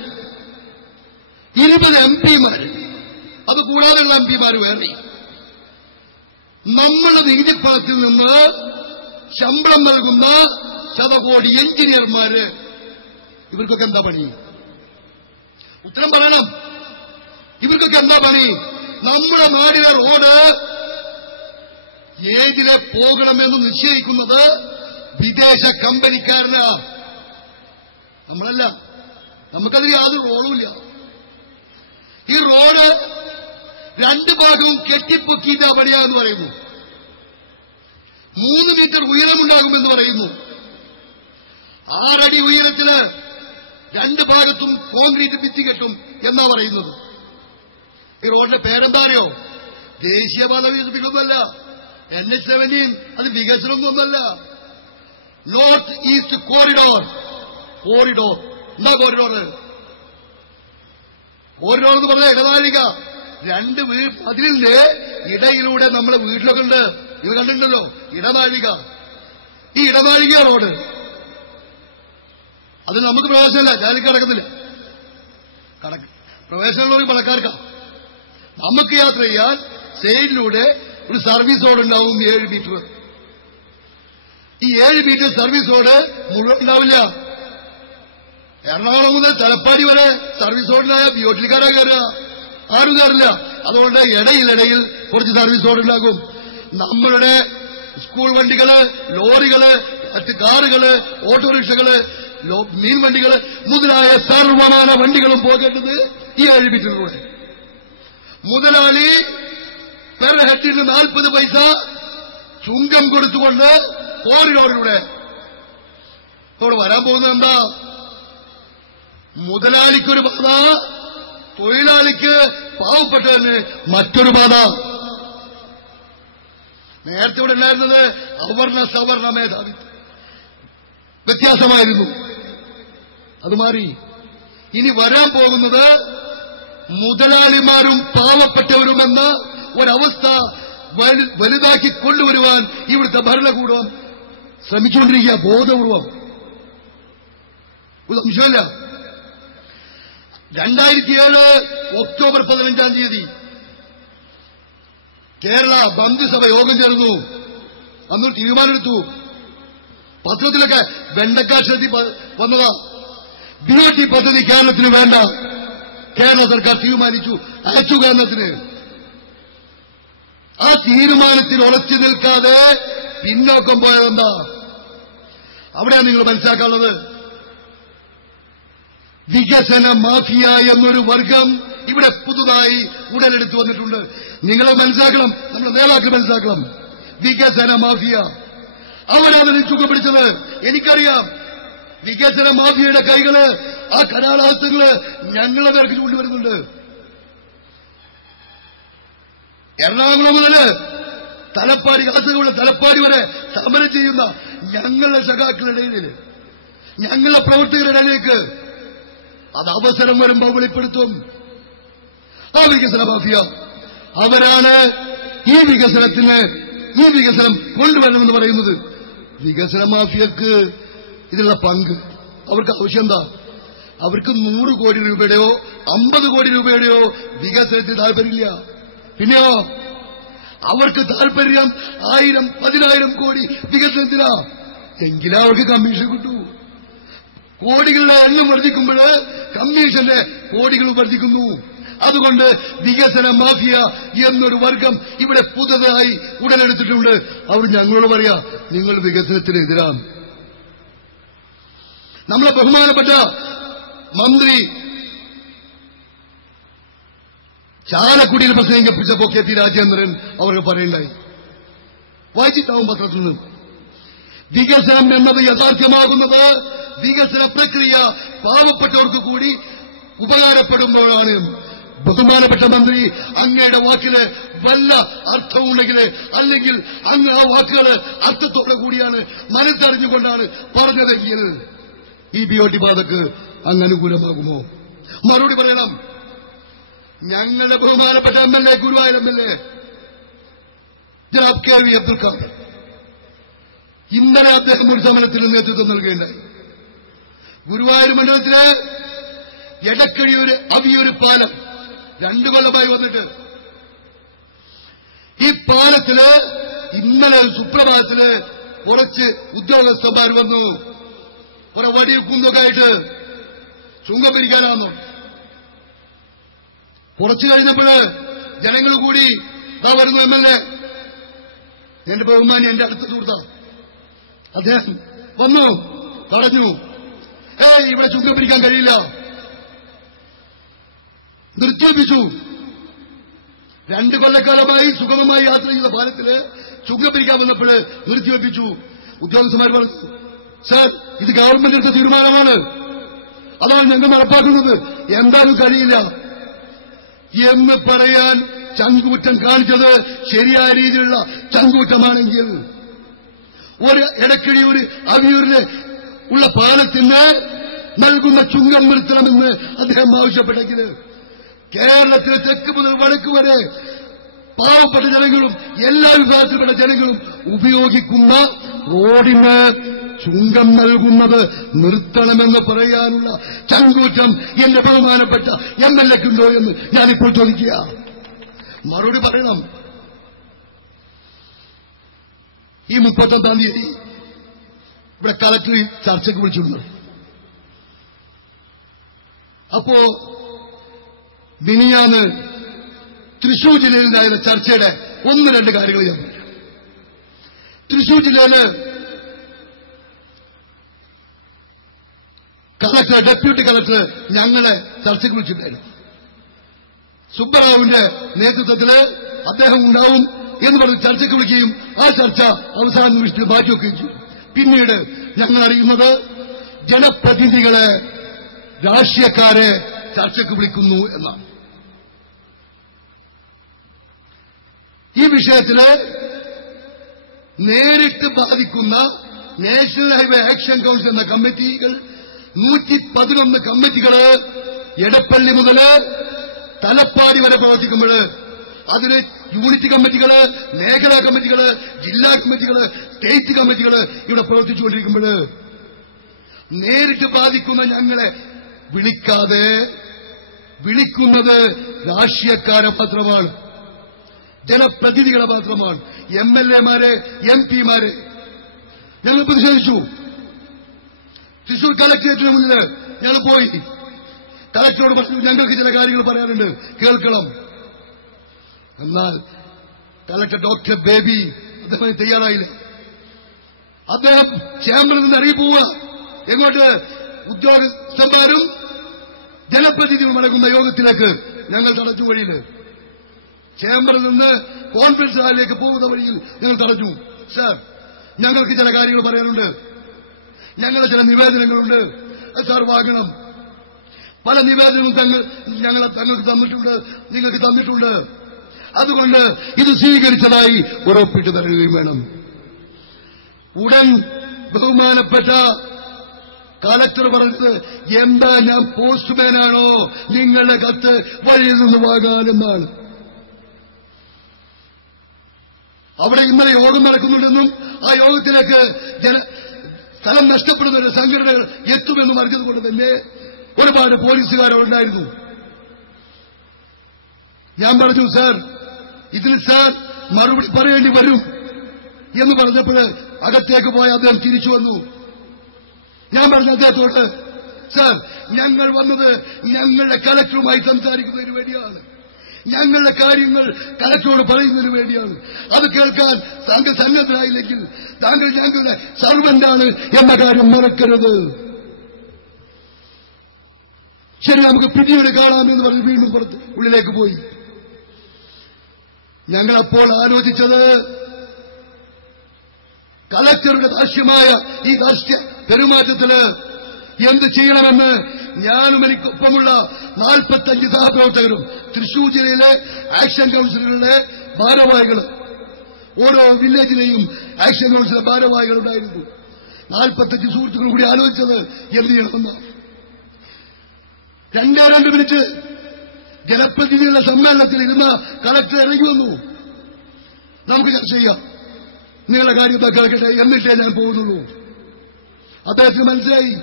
20 MP-മാർ, അത് കൂടാതെയുള്ള MP-മാർ വേറെ. നമ്മുടെ നികുതിപ്പണത്തിൽ നിന്ന് ശമ്പളം നൽകുന്ന ശതകോടി എഞ്ചിനീയർമാര്, ഇവർക്കൊക്കെ എന്താ പണി? ഉത്തരം പറയണം. ഇവർക്കൊക്കെ എന്താ പണി? നമ്മുടെ നാടിലെ റോഡ് ഏതിലെ പോകണമെന്ന് നിശ്ചയിക്കുന്നത് വിദേശ കമ്പനിക്കാരനാ, നമ്മളല്ല. നമുക്കതിന് യാതൊരു റോളുമില്ല. ഈ റോഡ് 2 ഭാഗവും കെട്ടിപ്പൊക്കിയിട്ടാ പണിയാന്ന് പറയുന്നു. 3 മീറ്റർ ഉയരമുണ്ടാകുമെന്ന് പറയുന്നു. 6 അടി ഉയരത്തിന് 2 ഭാഗത്തും കോൺക്രീറ്റ് ഭിത്തി കെട്ടും എന്നാ പറയുന്നത്. ഈ റോഡിന്റെ പേരെന്താറിയോ? ദേശീയപാത വികസിപ്പിക്കുന്നതല്ല, NH-17, അത് വികസനമൊന്നുമല്ല. North east corridor. എന്താ കോറിഡോർ? കോറിഡോർ എന്ന് പറഞ്ഞ ഇടനാഴിക. 2 മതിലിന്റെ ഇടയിലൂടെ നമ്മുടെ വീട്ടിലൊക്കെ ഉണ്ട്, ഇത് കണ്ടിട്ടുണ്ടല്ലോ, ഇടനാഴിക. ഈ ഇടനാഴിക റോഡ്, അത് നമുക്ക് പ്രവേശനമില്ല, ജാലിക്ക് നടക്കുന്നില്ല. പ്രവേശനമുള്ള പണക്കാർക്കാ. നമുക്ക് യാത്ര ചെയ്യാൻ സൈഡിലൂടെ ഒരു സർവീസ് റോഡ് ഉണ്ടാവും, 7 മീറ്റർ. ഈ 7 മീറ്റർ സർവീസ് റോഡ് മുഴുവൻ ഉണ്ടാവില്ല. എറണാകുളം മുതൽ തലപ്പാടി വരെ സർവീസ് റോഡിലായ ബിയോട്ടിക്കാരാ കയറുക, ആരും കയറില്ല. അതുകൊണ്ട് ഇടയിൽ കുറച്ച് സർവീസ് റോഡ് ഉണ്ടാകും. നമ്മളുടെ സ്കൂൾ വണ്ടികള്, ലോറികള്, മറ്റ് കാറുകള്, ഓട്ടോറിക്ഷകള്, മീൻ വണ്ടികള് മുതലായ സർവമാന വണ്ടികളും പോകേണ്ടത് ഈ 7 മീറ്ററിലൂടെ. മുതലാളി പെർ ഹെഡിന് 40 പൈസ ചുങ്കം കൊടുത്തുകൊണ്ട് കോറിഡോറിലൂടെ. ഇവിടെ വരാൻ പോകുന്നത് എന്താ? മുതലാളിക്കൊരു പാത, തൊഴിലാളിക്ക്, പാവപ്പെട്ടവന് മറ്റൊരു പാത. നേരത്തെ ഇവിടെ ഉണ്ടായിരുന്നത് അവർണ സവർണ മേധാവിത്വം, വ്യത്യാസമായിരുന്നു. അത് മാറി. ഇനി വരാൻ പോകുന്നത് മുതലാളിമാരും പാവപ്പെട്ടവരുമെന്ന ഒരവസ്ഥ വലുതാക്കി കൊണ്ടുവരുവാൻ ഇവിടുത്തെ ഭരണകൂടം ശ്രമിച്ചുകൊണ്ടിരിക്കുക, ബോധപൂർവം. ഒരു സംശയമല്ല. 2007 ഒക്ടോബർ 15-ാം തീയതി കേരള മന്ത്രിസഭ യോഗം ചേർന്നു. അന്നൊരു തീരുമാനമെടുത്തു. പത്രത്തിലൊക്കെ വെണ്ടക്കാശ്രദ്ധി വന്നതാ. BOT പദ്ധതി കേരളത്തിന് വേണ്ട. കേരള സർക്കാർ തീരുമാനിച്ചു, അയച്ചു കേരളത്തിന്. ആ തീരുമാനത്തിൽ ഉറച്ചു നിൽക്കാതെ പിന്നോക്കം പോയതെന്താ? അവിടെയാണ് നിങ്ങൾ മനസ്സിലാക്കാനുള്ളത്. വികസന മാഫിയ എന്നൊരു വർഗം ഇവിടെ പുതുതായി ഉടലെടുത്തു വന്നിട്ടുണ്ട്. നിങ്ങൾ മനസ്സിലാക്കണം, നമ്മുടെ നേതാക്കൾ മനസ്സിലാക്കണം. വികസന മാഫിയ, അവരാണ് ചുക്കം പിടിച്ചത്. എനിക്കറിയാം, വികസന മാഫിയയുടെ കൈകള്, ആ കരാളാഹത്തുകള് ഞങ്ങളെ പേർക്ക് ചൂണ്ടിവരുന്നുണ്ട്. എറണാകുളം മുതല് തലപ്പാടി, കാസർഗോഡ് തലപ്പാടി വരെ സമരം ചെയ്യുന്ന ഞങ്ങളുടെ സഖാക്കളുടെ ഇടയിൽ, ഞങ്ങളുടെ പ്രവർത്തകരുടെ ഇടയിലേക്ക് അത് അവസരം വരുമ്പോൾ വെളിപ്പെടുത്തും. ആ വികസന മാഫിയ അവരാണ് ഈ വികസനം കൊണ്ടുവരണമെന്ന് പറയുന്നത്. വികസന മാഫിയക്ക് ഇതിലുള്ള പങ്ക്, അവർക്ക് ആവശ്യം എന്താ? അവർക്ക് 100 കോടി രൂപയുടെയോ 50 കോടി രൂപയുടെയോ വികസനത്തിന് താല്പര്യമില്ല. പിന്നെയോ അവർക്ക് താല്പര്യം 1000-10,000 കോടി വികസനത്തിനാ. എങ്കിലാ അവർക്ക് കമ്മീഷൻ കിട്ടൂ. കോടികളുടെ എണ്ണം വർദ്ധിക്കുമ്പോൾ കമ്മീഷന്റെ കോടികൾ വർദ്ധിക്കുന്നു. അതുകൊണ്ട് വികസന മാഫിയ എന്നൊരു വർഗം ഇവിടെ പുതുതായി ഉടലെടുത്തിട്ടുണ്ട്. അവർ ഞങ്ങളോട് പറയാ, നിങ്ങൾ വികസനത്തിനെതിരാണ്. നമ്മളെ ബഹുമാനപ്പെട്ട മന്ത്രി ചാലക്കുടിയിൽ പ്രസംഗിക്കപ്പിച്ചപ്പോ KP രാജേന്ദ്രൻ അവർക്ക് പറയണ്ടായി, വായിച്ചിട്ടാവും പത്രത്തിൽ നിന്ന്. വികസനം എന്നത് യാഥാർത്ഥ്യമാകുന്നത് വികസന പ്രക്രിയ പാവപ്പെട്ടവർക്ക് കൂടി ഉപകാരപ്പെടുമ്പോഴാണ്. ബഹുമാനപ്പെട്ട മന്ത്രി, അങ്ങയുടെ വാക്കില് വല്ല അർത്ഥമുണ്ടെങ്കിൽ, അല്ലെങ്കിൽ അങ്ങ് ആ വാക്കുകൾ അർത്ഥത്തോടെ കൂടിയാണ് മനസ്സറിഞ്ഞുകൊണ്ടാണ് പറഞ്ഞതെങ്കിൽ ഈ BOT പാതക്ക് അങ്ങ് അനുകൂലമാകുമോ? മറുപടി പറയണം. ഞങ്ങളുടെ ബഹുമാനപ്പെട്ട MLA, Guruvayur MLA ജനാബ് KV Abdul Khader, ഇന്നലെ അദ്ദേഹം ഒരു സമരത്തിന് നേതൃത്വം നൽകുകയുണ്ടായി. ഗുരുവായൂർ മണ്ഡലത്തില് എടക്കഴിയൂര് അവിയൂര് പാലം 2 കൊല്ലമായി വന്നിട്ട് ഈ പാലത്തില് ഇന്നലെ സുപ്രഭാതത്തില് കുറച്ച് ഉദ്യോഗസ്ഥന്മാർ വന്നു. കുറെ വടിയും കുന്നൊക്കെ ആയിട്ട് ചുങ്കം പിരിക്കാനാന്നു. കുറച്ചു കഴിഞ്ഞപ്പോഴ് ജനങ്ങൾ കൂടി വരുന്നു MLA. എന്റെ ബഹുമാനി എന്റെ അടുത്ത സുഹൃത്താ. അദ്ദേഹം വന്നു തടഞ്ഞു. ഇവിടെ ചുങ്കം പിരിക്കാൻ കഴിയില്ല. നിർത്തിവെപ്പിച്ചു. 2 കൊല്ലക്കാലമായി സുഗമമായി യാത്ര ചെയ്ത പാലത്തില് ചുങ്കം പിരിക്കാൻ വന്നപ്പോൾ നിർത്തിവെപ്പിച്ചു. ഉദ്യോഗസ്ഥന്മാർ പറഞ്ഞു, സാർ ഇത് ഗവൺമെന്റ് എടുത്ത തീരുമാനമാണ്, അതാണ് ഞങ്ങൾ നടപ്പാക്കുന്നത്, എന്തായാലും കഴിയില്ല എന്ന് പറയാൻ ചങ്കൂറ്റം കാണിച്ചത് ശരിയായ രീതിയിലുള്ള ചങ്കൂറ്റമാണെങ്കിൽ ഒരു എടക്കഴിയൂര് അവിയൂരില് ഉള്ള പാലത്തിന് നൽകുന്ന ചുങ്കം നിർത്തണമെന്ന് അദ്ദേഹം ആവശ്യപ്പെട്ടെങ്കിൽ കേരളത്തിലെ തെക്ക് മുതൽ വടക്ക് വരെ പാവപ്പെട്ട ജനങ്ങളും എല്ലാ വിഭാഗത്തിൽപ്പെട്ട ജനങ്ങളും ഉപയോഗിക്കുന്ന റോഡിന് ചുങ്കം നൽകുന്നത് നിർത്തണമെന്ന് പറയാനുള്ള ചങ്കൂറ്റം എന്റെ ബഹുമാനപ്പെട്ട MLAക്കുണ്ടോ എന്ന് ഞാനിപ്പോൾ ചോദിക്കുക. മറുപടി പറയണം. ഈ 31-ാം തീയതി ഇവിടെ കളക്ടർ ചർച്ചയ്ക്ക് വിളിച്ചിരുന്നു. അപ്പോ മിനിയാന്ന് തൃശൂർ ജില്ലയിലുണ്ടായ ചർച്ചയുടെ 1-2 കാര്യങ്ങൾ ഞാൻ പറയാം. തൃശൂർ ജില്ലയില് കളക്ടർ, ഡെപ്യൂട്ടി കളക്ടർ ഞങ്ങളെ ചർച്ചയ്ക്ക് വിളിച്ചിട്ടായിരുന്നു. സുബ്ബറാവുവിന്റെ നേതൃത്വത്തില് അദ്ദേഹം ഉണ്ടാവും എന്ന് പറഞ്ഞ് ചർച്ചയ്ക്ക് വിളിക്കുകയും ആ ചർച്ച അവസാന നിമിഷത്തിൽ മാറ്റിവെക്കുകയും ചെയ്തു. പിന്നീട് ഞങ്ങൾ അറിയുന്നത് ജനപ്രതിനിധികളെ, രാഷ്ട്രീയക്കാരെ ചർച്ചയ്ക്ക് വിളിക്കുന്നു എന്നാണ്. ഈ വിഷയത്തില് നേരിട്ട് ബാധിക്കുന്ന നാഷണൽ ഹൈവേ ആക്ഷൻ കൌൺസിൽ എന്ന കമ്മിറ്റികൾ 111 കമ്മിറ്റികള് എടപ്പള്ളി മുതല് തലപ്പാടി വരെ പ്രവർത്തിക്കുമ്പോൾ അതിന് യൂണിറ്റ് കമ്മിറ്റികള്, മേഖലാ കമ്മിറ്റികള്, ജില്ലാ കമ്മിറ്റികള്, സ്റ്റേറ്റ് കമ്മിറ്റികള് ഇവിടെ പ്രവർത്തിച്ചുകൊണ്ടിരിക്കുമ്പോൾ നേരിട്ട് ബാധിക്കുന്ന ഞങ്ങളെ വിളിക്കാതെ വിളിക്കുന്നത് രാഷ്ട്രീയക്കാരെ മാത്രമാണ്, ജനപ്രതിനിധികളെ മാത്രമാണ്, MLAമാരെ, MP മാരെ. ഞങ്ങൾ പ്രതിഷേധിച്ചു. തൃശൂർ കളക്ടറേറ്റിന് മുന്നിൽ ഞങ്ങൾ പോയി കളക്ടറോട് പറഞ്ഞു, ഞങ്ങൾക്ക് ചില കാര്യങ്ങൾ പറയാനുണ്ട്, കേൾക്കണം. എന്നാൽ കളക്ടർ ഡോക്ടർ ബേബി അദ്ദേഹം തയ്യാറായില്ല. അദ്ദേഹം ചേംബറിൽ നിന്ന് ഇറങ്ങി പോവുക. എങ്ങോട്ട്? ഉദ്യോഗസ്ഥന്മാരും ജനപ്രതിനിധികളും അടങ്ങുന്ന യോഗത്തിലേക്ക് ഞങ്ങൾ തടഞ്ഞു. വഴിയിൽ ചേംബറിൽ നിന്ന് കോൺഫറൻസ് ഹാളിലേക്ക് പോകുന്ന വഴിയിൽ ഞങ്ങൾ തടഞ്ഞു. സാർ, ഞങ്ങൾക്ക് ചില കാര്യങ്ങൾ പറയാനുണ്ട്, ഞങ്ങളുടെ ചില നിവേദനങ്ങളുണ്ട്, സാർ വാങ്ങണം. പല നിവേദനവും തങ്ങൾക്ക് തന്നിട്ടുണ്ട്, നിങ്ങൾക്ക് തന്നിട്ടുണ്ട്. അതുകൊണ്ട് ഇത് സ്വീകരിച്ചതായി ഉറപ്പിച്ചു തരുകയും വേണം. ഉടൻ ബഹുമാനപ്പെട്ട കളക്ടർ പറഞ്ഞത്, എന്താ ഞാൻ പോസ്റ്റ്മാനാണോ നിങ്ങളുടെ കത്ത് വഴിയിൽ നിന്ന് വാങ്ങാനെന്നാണ്. അവിടെ ഇന്നലെ യോഗം നടക്കുന്നുണ്ടെന്നും ആ യോഗത്തിലേക്ക് സ്ഥലം നഷ്ടപ്പെടുന്ന ഒരു സംഘടനകൾ എത്തുമെന്നും അറിഞ്ഞതുകൊണ്ട് തന്നെ ഒരുപാട് പോലീസുകാരുണ്ടായിരുന്നു. ഞാൻ പറഞ്ഞു, സാർ ഇതിന് സാർ മറുപടി പറയേണ്ടി വരും എന്ന് പറഞ്ഞപ്പോൾ അകത്തേക്ക് പോയ അദ്ദേഹം തിരിച്ചു വന്നു. ഞാൻ പറഞ്ഞു അദ്ദേഹത്തോട്, സാർ ഞങ്ങൾ വന്നത് ഞങ്ങളുടെ കളക്ടറുമായി സംസാരിക്കുന്നതിന് വേണ്ടിയാണ്, ഞങ്ങളുടെ കാര്യങ്ങൾ കളക്ടറോട് പറയുന്നതിന് വേണ്ടിയാണ്. അത് കേൾക്കാൻ താങ്കൾ സന്നദ്ധരായില്ലെങ്കിൽ താങ്കൾ ഞങ്ങളുടെ സർവന്റാണ് എന്ന കാര്യം മറക്കരുത്. ശരി, നമുക്ക് പിന്നീട് കാണാമെന്ന് പറഞ്ഞ് വീണ്ടും പുറത്ത് ഉള്ളിലേക്ക് പോയി. ഞങ്ങളപ്പോൾ ആലോചിച്ചത്, കളക്ടറുടെ ദാർഷ്ട്യമായ ഈ ദാർഷ്ട്യ പെരുമാറ്റത്തിന് എന്ത് ചെയ്യണമെന്ന് ഞാനും എനിക്കൊപ്പമുള്ള 45 സഹപ്രവർത്തകരും തൃശൂർ ജില്ലയിലെ ആക്ഷൻ കൌൺസിലുകളിലെ ഭാരവാഹികൾ, ഓരോ വില്ലേജിലെയും ആക്ഷൻ കൌൺസിലെ ഭാരവാഹികളുണ്ടായിരുന്നു. 45 സുഹൃത്തുക്കളും കൂടി ആലോചിച്ചത് എന്ത് ചെയ്യണമെന്ന്. 2 മിനിറ്റ് ജനപ്രതിനിധികളുടെ സമ്മേളനത്തിൽ ഇരുന്ന കളക്ടർ ഇറങ്ങി വന്നു. നമുക്ക് ചർച്ച ചെയ്യാം, നിങ്ങളുടെ കാര്യം കേൾക്കട്ടെ, എന്നിട്ടേ ഞാൻ പോകുന്നുള്ളൂ. അദ്ദേഹത്തിന് മനസ്സിലായി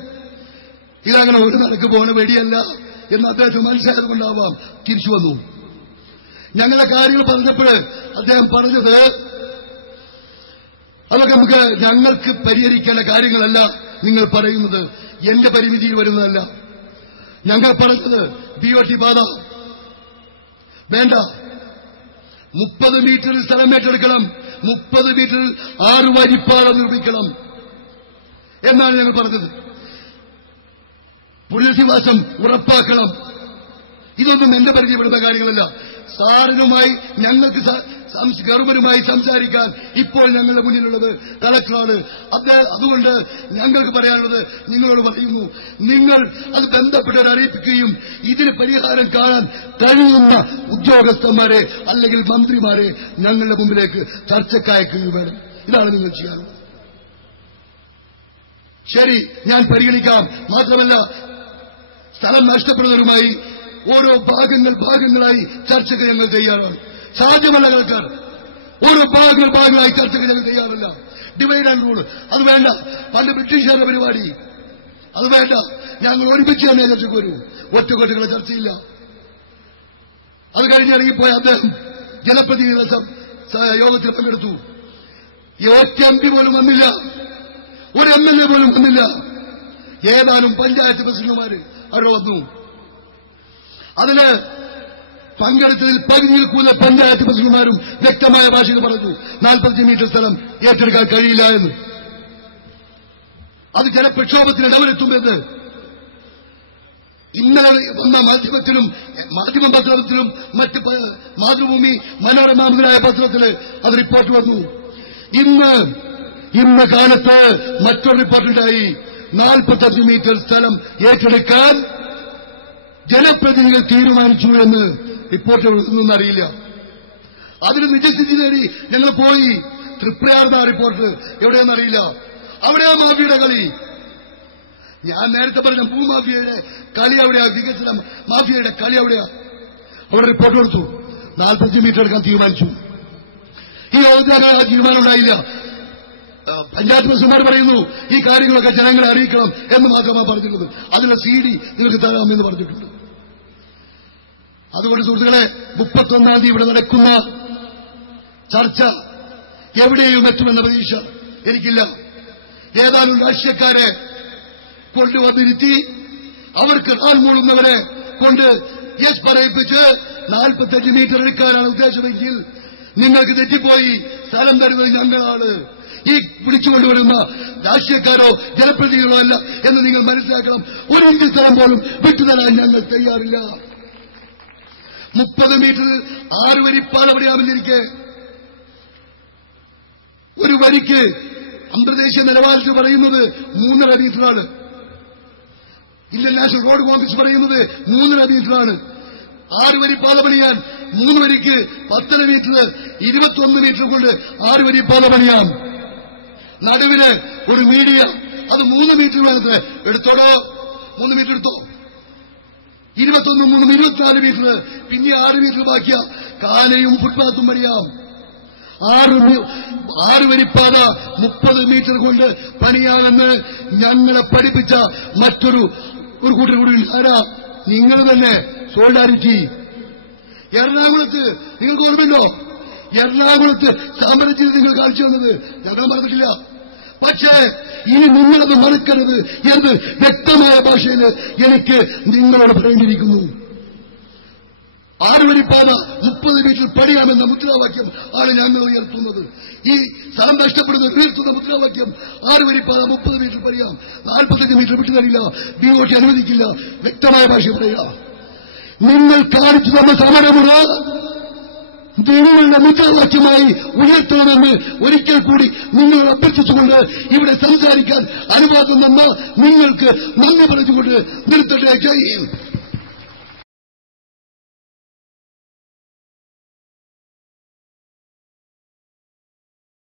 ഇതങ്ങനെ ഒരു നിലക്ക് പോണ വെടിയല്ല എന്ന് അദ്ദേഹത്തിന് മനസ്സിലായതുകൊണ്ടാവാം തിരിച്ചു വന്നു. ഞങ്ങളുടെ കാര്യങ്ങൾ പറഞ്ഞപ്പോൾ അദ്ദേഹം പറഞ്ഞത് അതൊക്കെ ഞങ്ങൾക്ക് പരിഹരിക്കേണ്ട കാര്യങ്ങളല്ല നിങ്ങൾ പറയുന്നത്, എന്റെ പരിമിതിയിൽ വരുന്നതല്ല. ഞങ്ങൾ പറഞ്ഞത് BOT പാത വേണ്ട, 30 മീറ്ററിൽ സ്ഥലം ഏറ്റെടുക്കണം, 30 മീറ്ററിൽ 6 വരിപ്പാത നിർമ്മിക്കണം എന്നാണ് ഞങ്ങൾ പറഞ്ഞത്. പുനരധിവാസം ഉറപ്പാക്കണം. ഇതൊന്നും എന്റെ പരിചയപ്പെടുന്ന കാര്യങ്ങളല്ല. സാറിനുമായി ഞങ്ങൾക്ക് ഗവർണറുമായി സംസാരിക്കാൻ ഇപ്പോൾ ഞങ്ങളുടെ മുന്നിലുള്ളത് കളക്ടറാണ്. അതുകൊണ്ട് ഞങ്ങൾക്ക് പറയാനുള്ളത് നിങ്ങളോട് പറയുന്നു, നിങ്ങൾ അത് ബന്ധപ്പെട്ടവരെ അറിയിപ്പിക്കുകയും ഇതിന് പരിഹാരം കാണാൻ കഴിയുന്ന ഉദ്യോഗസ്ഥന്മാരെ അല്ലെങ്കിൽ മന്ത്രിമാരെ ഞങ്ങളുടെ മുമ്പിലേക്ക് ചർച്ചക്കയക്കുകയും വേണം. ഇതാണ് നിങ്ങൾ ചെയ്യാനുള്ളത്. ശരി, ഞാൻ പരിഗണിക്കാം. മാത്രമല്ല, സ്ഥലം നഷ്ടപ്പെടുന്നവരുമായി ഓരോ ഭാഗങ്ങളായി ചർച്ചയ്ക്ക് ഞങ്ങൾ തയ്യാറാണ്. സാധ്യമല്ല കേൾക്കാൻ. ഓരോ ഭാഗങ്ങളായി ചർച്ചയ്ക്ക് ഞങ്ങൾ തയ്യാറല്ല. ഡിവൈഡ് ആൻഡ് റൂൾ അത് വേണ്ട. പണ്ട് ബ്രിട്ടീഷുകാരുടെ പരിപാടി അത് വേണ്ട. ഞങ്ങൾ ഒരുമിച്ച് തന്നെ ചർച്ചയ്ക്ക് വരും. ഒറ്റക്കൊറ്റകളെ ചർച്ചയില്ല. അത് കഴിഞ്ഞിറങ്ങിപ്പോയ അദ്ദേഹം ജനപ്രതിനിധികളുടെ യോഗത്തിൽ പങ്കെടുത്തു. ഒറ്റ MP പോലും വന്നില്ല, ഒരു MLA പോലും വന്നില്ല. ഏതാനും പഞ്ചായത്ത് പ്രസിഡന്റുമാര് അവിടെ വന്നു. അതിന് പങ്കെടുത്തതിൽ പകുതിയിൽ കൂടുതൽ പഞ്ചായത്ത് പ്രസിഡന്റുമാരും വ്യക്തമായ ഭാഷയിൽ പറഞ്ഞു 45 മീറ്റർ സ്ഥലം ഏറ്റെടുക്കാൻ കഴിയില്ല എന്ന്. അത് ജനപ്രക്ഷോഭത്തിന് ഇടവരുത്തുമെന്ന് ഇന്നലെ വന്ന മാധ്യമപത്രത്തിലും മറ്റ് മാതൃഭൂമി മനോരമ മുതലായ പത്രത്തിൽ അത് റിപ്പോർട്ട് വന്നു. ഇന്ന് കാലത്ത് മറ്റൊരു റിപ്പോർട്ടുണ്ടായി. 45 മീറ്റർ സ്ഥലം ഏറ്റെടുക്കാൻ ജനപ്രതിനിധികൾ തീരുമാനിച്ചു എന്ന് റിപ്പോർട്ട് ഒന്നറിയില്ല. അതിന് നിജസ്ഥിതി നേടി ഞങ്ങൾ പോയി. തൃപ്രയാർന്ന റിപ്പോർട്ട് എവിടെയെന്നറിയില്ല. അവിടെയാ മാഫിയുടെ കളി. ഞാൻ നേരത്തെ പറഞ്ഞ ഭൂമാഫിയയുടെ കളി അവിടെയാ, വികസന മാഫിയയുടെ കളി അവിടെയാ. അവിടെ റിപ്പോർട്ട് കൊടുത്തു, 45 മീറ്റർ എടുക്കാൻ തീരുമാനിച്ചു. ഈ യോഗത്തിൽ തീരുമാനം ഉണ്ടായില്ല. പഞ്ചായത്ത് പ്രസിഡന്റുമാർ പറയുന്നു ഈ കാര്യങ്ങളൊക്കെ ജനങ്ങളെ അറിയിക്കണം എന്ന് മാത്രമാണ് പറഞ്ഞിട്ടുള്ളത്. അതിന്റെ CD നിങ്ങൾക്ക് തരാമെന്ന് പറഞ്ഞിട്ടുണ്ട്. അതുകൊണ്ട് സുഹൃത്തുക്കളെ, 31-ാം തീയതി ഇവിടെ നടക്കുന്ന ചർച്ച എവിടെയും എത്തുമെന്ന പ്രതീക്ഷ എനിക്കില്ല. ഏതാനും രാഷ്ട്രീയക്കാരെ കൊണ്ടുവന്നിരുത്തി അവർക്ക് കാൽ മൂളുന്നവരെ കൊണ്ട് പറയിപ്പിച്ച് 45 മീറ്റർ എടുക്കാനാണ് ഉദ്ദേശമെങ്കിൽ നിങ്ങൾക്ക് തെറ്റിപ്പോയി. സ്ഥലം തരുന്നത് ഞങ്ങളാണ്. ഈ പിടിച്ചുകൊണ്ടുവരുന്ന രാഷ്ട്രീയക്കാരോ ജനപ്രതിനിധികളോ അല്ല എന്ന് നിങ്ങൾ മനസ്സിലാക്കണം. ഒരു ഇഞ്ച് സ്ഥലം പോലും വിട്ടുതരാൻ ഞങ്ങൾ തയ്യാറില്ല. 30 മീറ്ററിൽ 6 വരിപ്പാത പണിയാമെന്നിരിക്കെ ഒരു വരിക്ക് അന്തർദേശീയ നിലവാരത്തിൽ പറയുന്നത് 3.5 മീറ്ററാണ്. ഇന്ത്യൻ നാഷണൽ റോഡ് കോൺഗ്രസ് പറയുന്നത് 3.5 മീറ്ററാണ്. 6 വരിപ്പാത പണിയാൻ 3 വരിക്ക് 10 മീറ്റർ 21 മീറ്റർ കൊണ്ട് 6 വരിപ്പാത പണിയാം. നടുവിന് ഒരു മീഡിയ, അത് 3 മീറ്റർ വേണത്ത് എടുത്തോടോ. 3 മീറ്റർ എടുത്തോ. 21 3 24 മീറ്റർ, പിന്നെ 6 മീറ്റർ ബാക്കിയ കാലയും ഫുട്പാത്തും പണിയാം. 6 വരിപ്പാത 30 മീറ്റർ കൊണ്ട് പണിയാമെന്ന് ഞങ്ങളെ പഠിപ്പിച്ച മറ്റൊരു കൂട്ടർ കൂടി ആരാ? നിങ്ങൾ തന്നെ. സോളിഡാരിറ്റി. എറണാകുളത്ത് നിങ്ങൾക്ക് ഓർമ്മയുണ്ടോ? എറണാകുളത്ത് സമരം ചെയ്ത് നിങ്ങൾ കാണിച്ചു വന്നത് ഞങ്ങൾ മറന്നിട്ടില്ല. പക്ഷേ ഇനി നിങ്ങളത് മറക്കരുത് എന്ന് വ്യക്തമായ ഭാഷയിൽ എനിക്ക് നിങ്ങളോട് പറയേണ്ടിയിരിക്കുന്നു. 6 വരിപ്പാത 30 മീറ്റർ പണിയാമെന്ന മുദ്രാവാക്യം ആണ് ഞങ്ങൾ ഉയർത്തുന്നത്. ഈ സ്ഥലം നഷ്ടപ്പെടുന്നത് ഉയർത്തുന്ന മുദ്രാവാക്യം 6 വരിപ്പാത 30 മീറ്റർ പണിയാം. 45 മീറ്റർ വിട്ടുതരില്ല. BOT അനുവദിക്കില്ല. വ്യക്തമായ ഭാഷ പറയുക. നിങ്ങൾ കാണിച്ചു തന്ന സമരമുറ നിങ്ങളുടെ മുദ്രാവാക്യമായി ഉയർത്തണമെന്ന് ഒരിക്കൽ കൂടി നിങ്ങൾ അഭ്യർത്ഥിച്ചുകൊണ്ട് ഇവിടെ സംസാരിക്കാൻ അനുവാദം തന്ന നിങ്ങൾക്ക് നന്ദി പറഞ്ഞുകൊണ്ട് നിർത്തട്ടെ. ജയ് ഹിന്ദ്.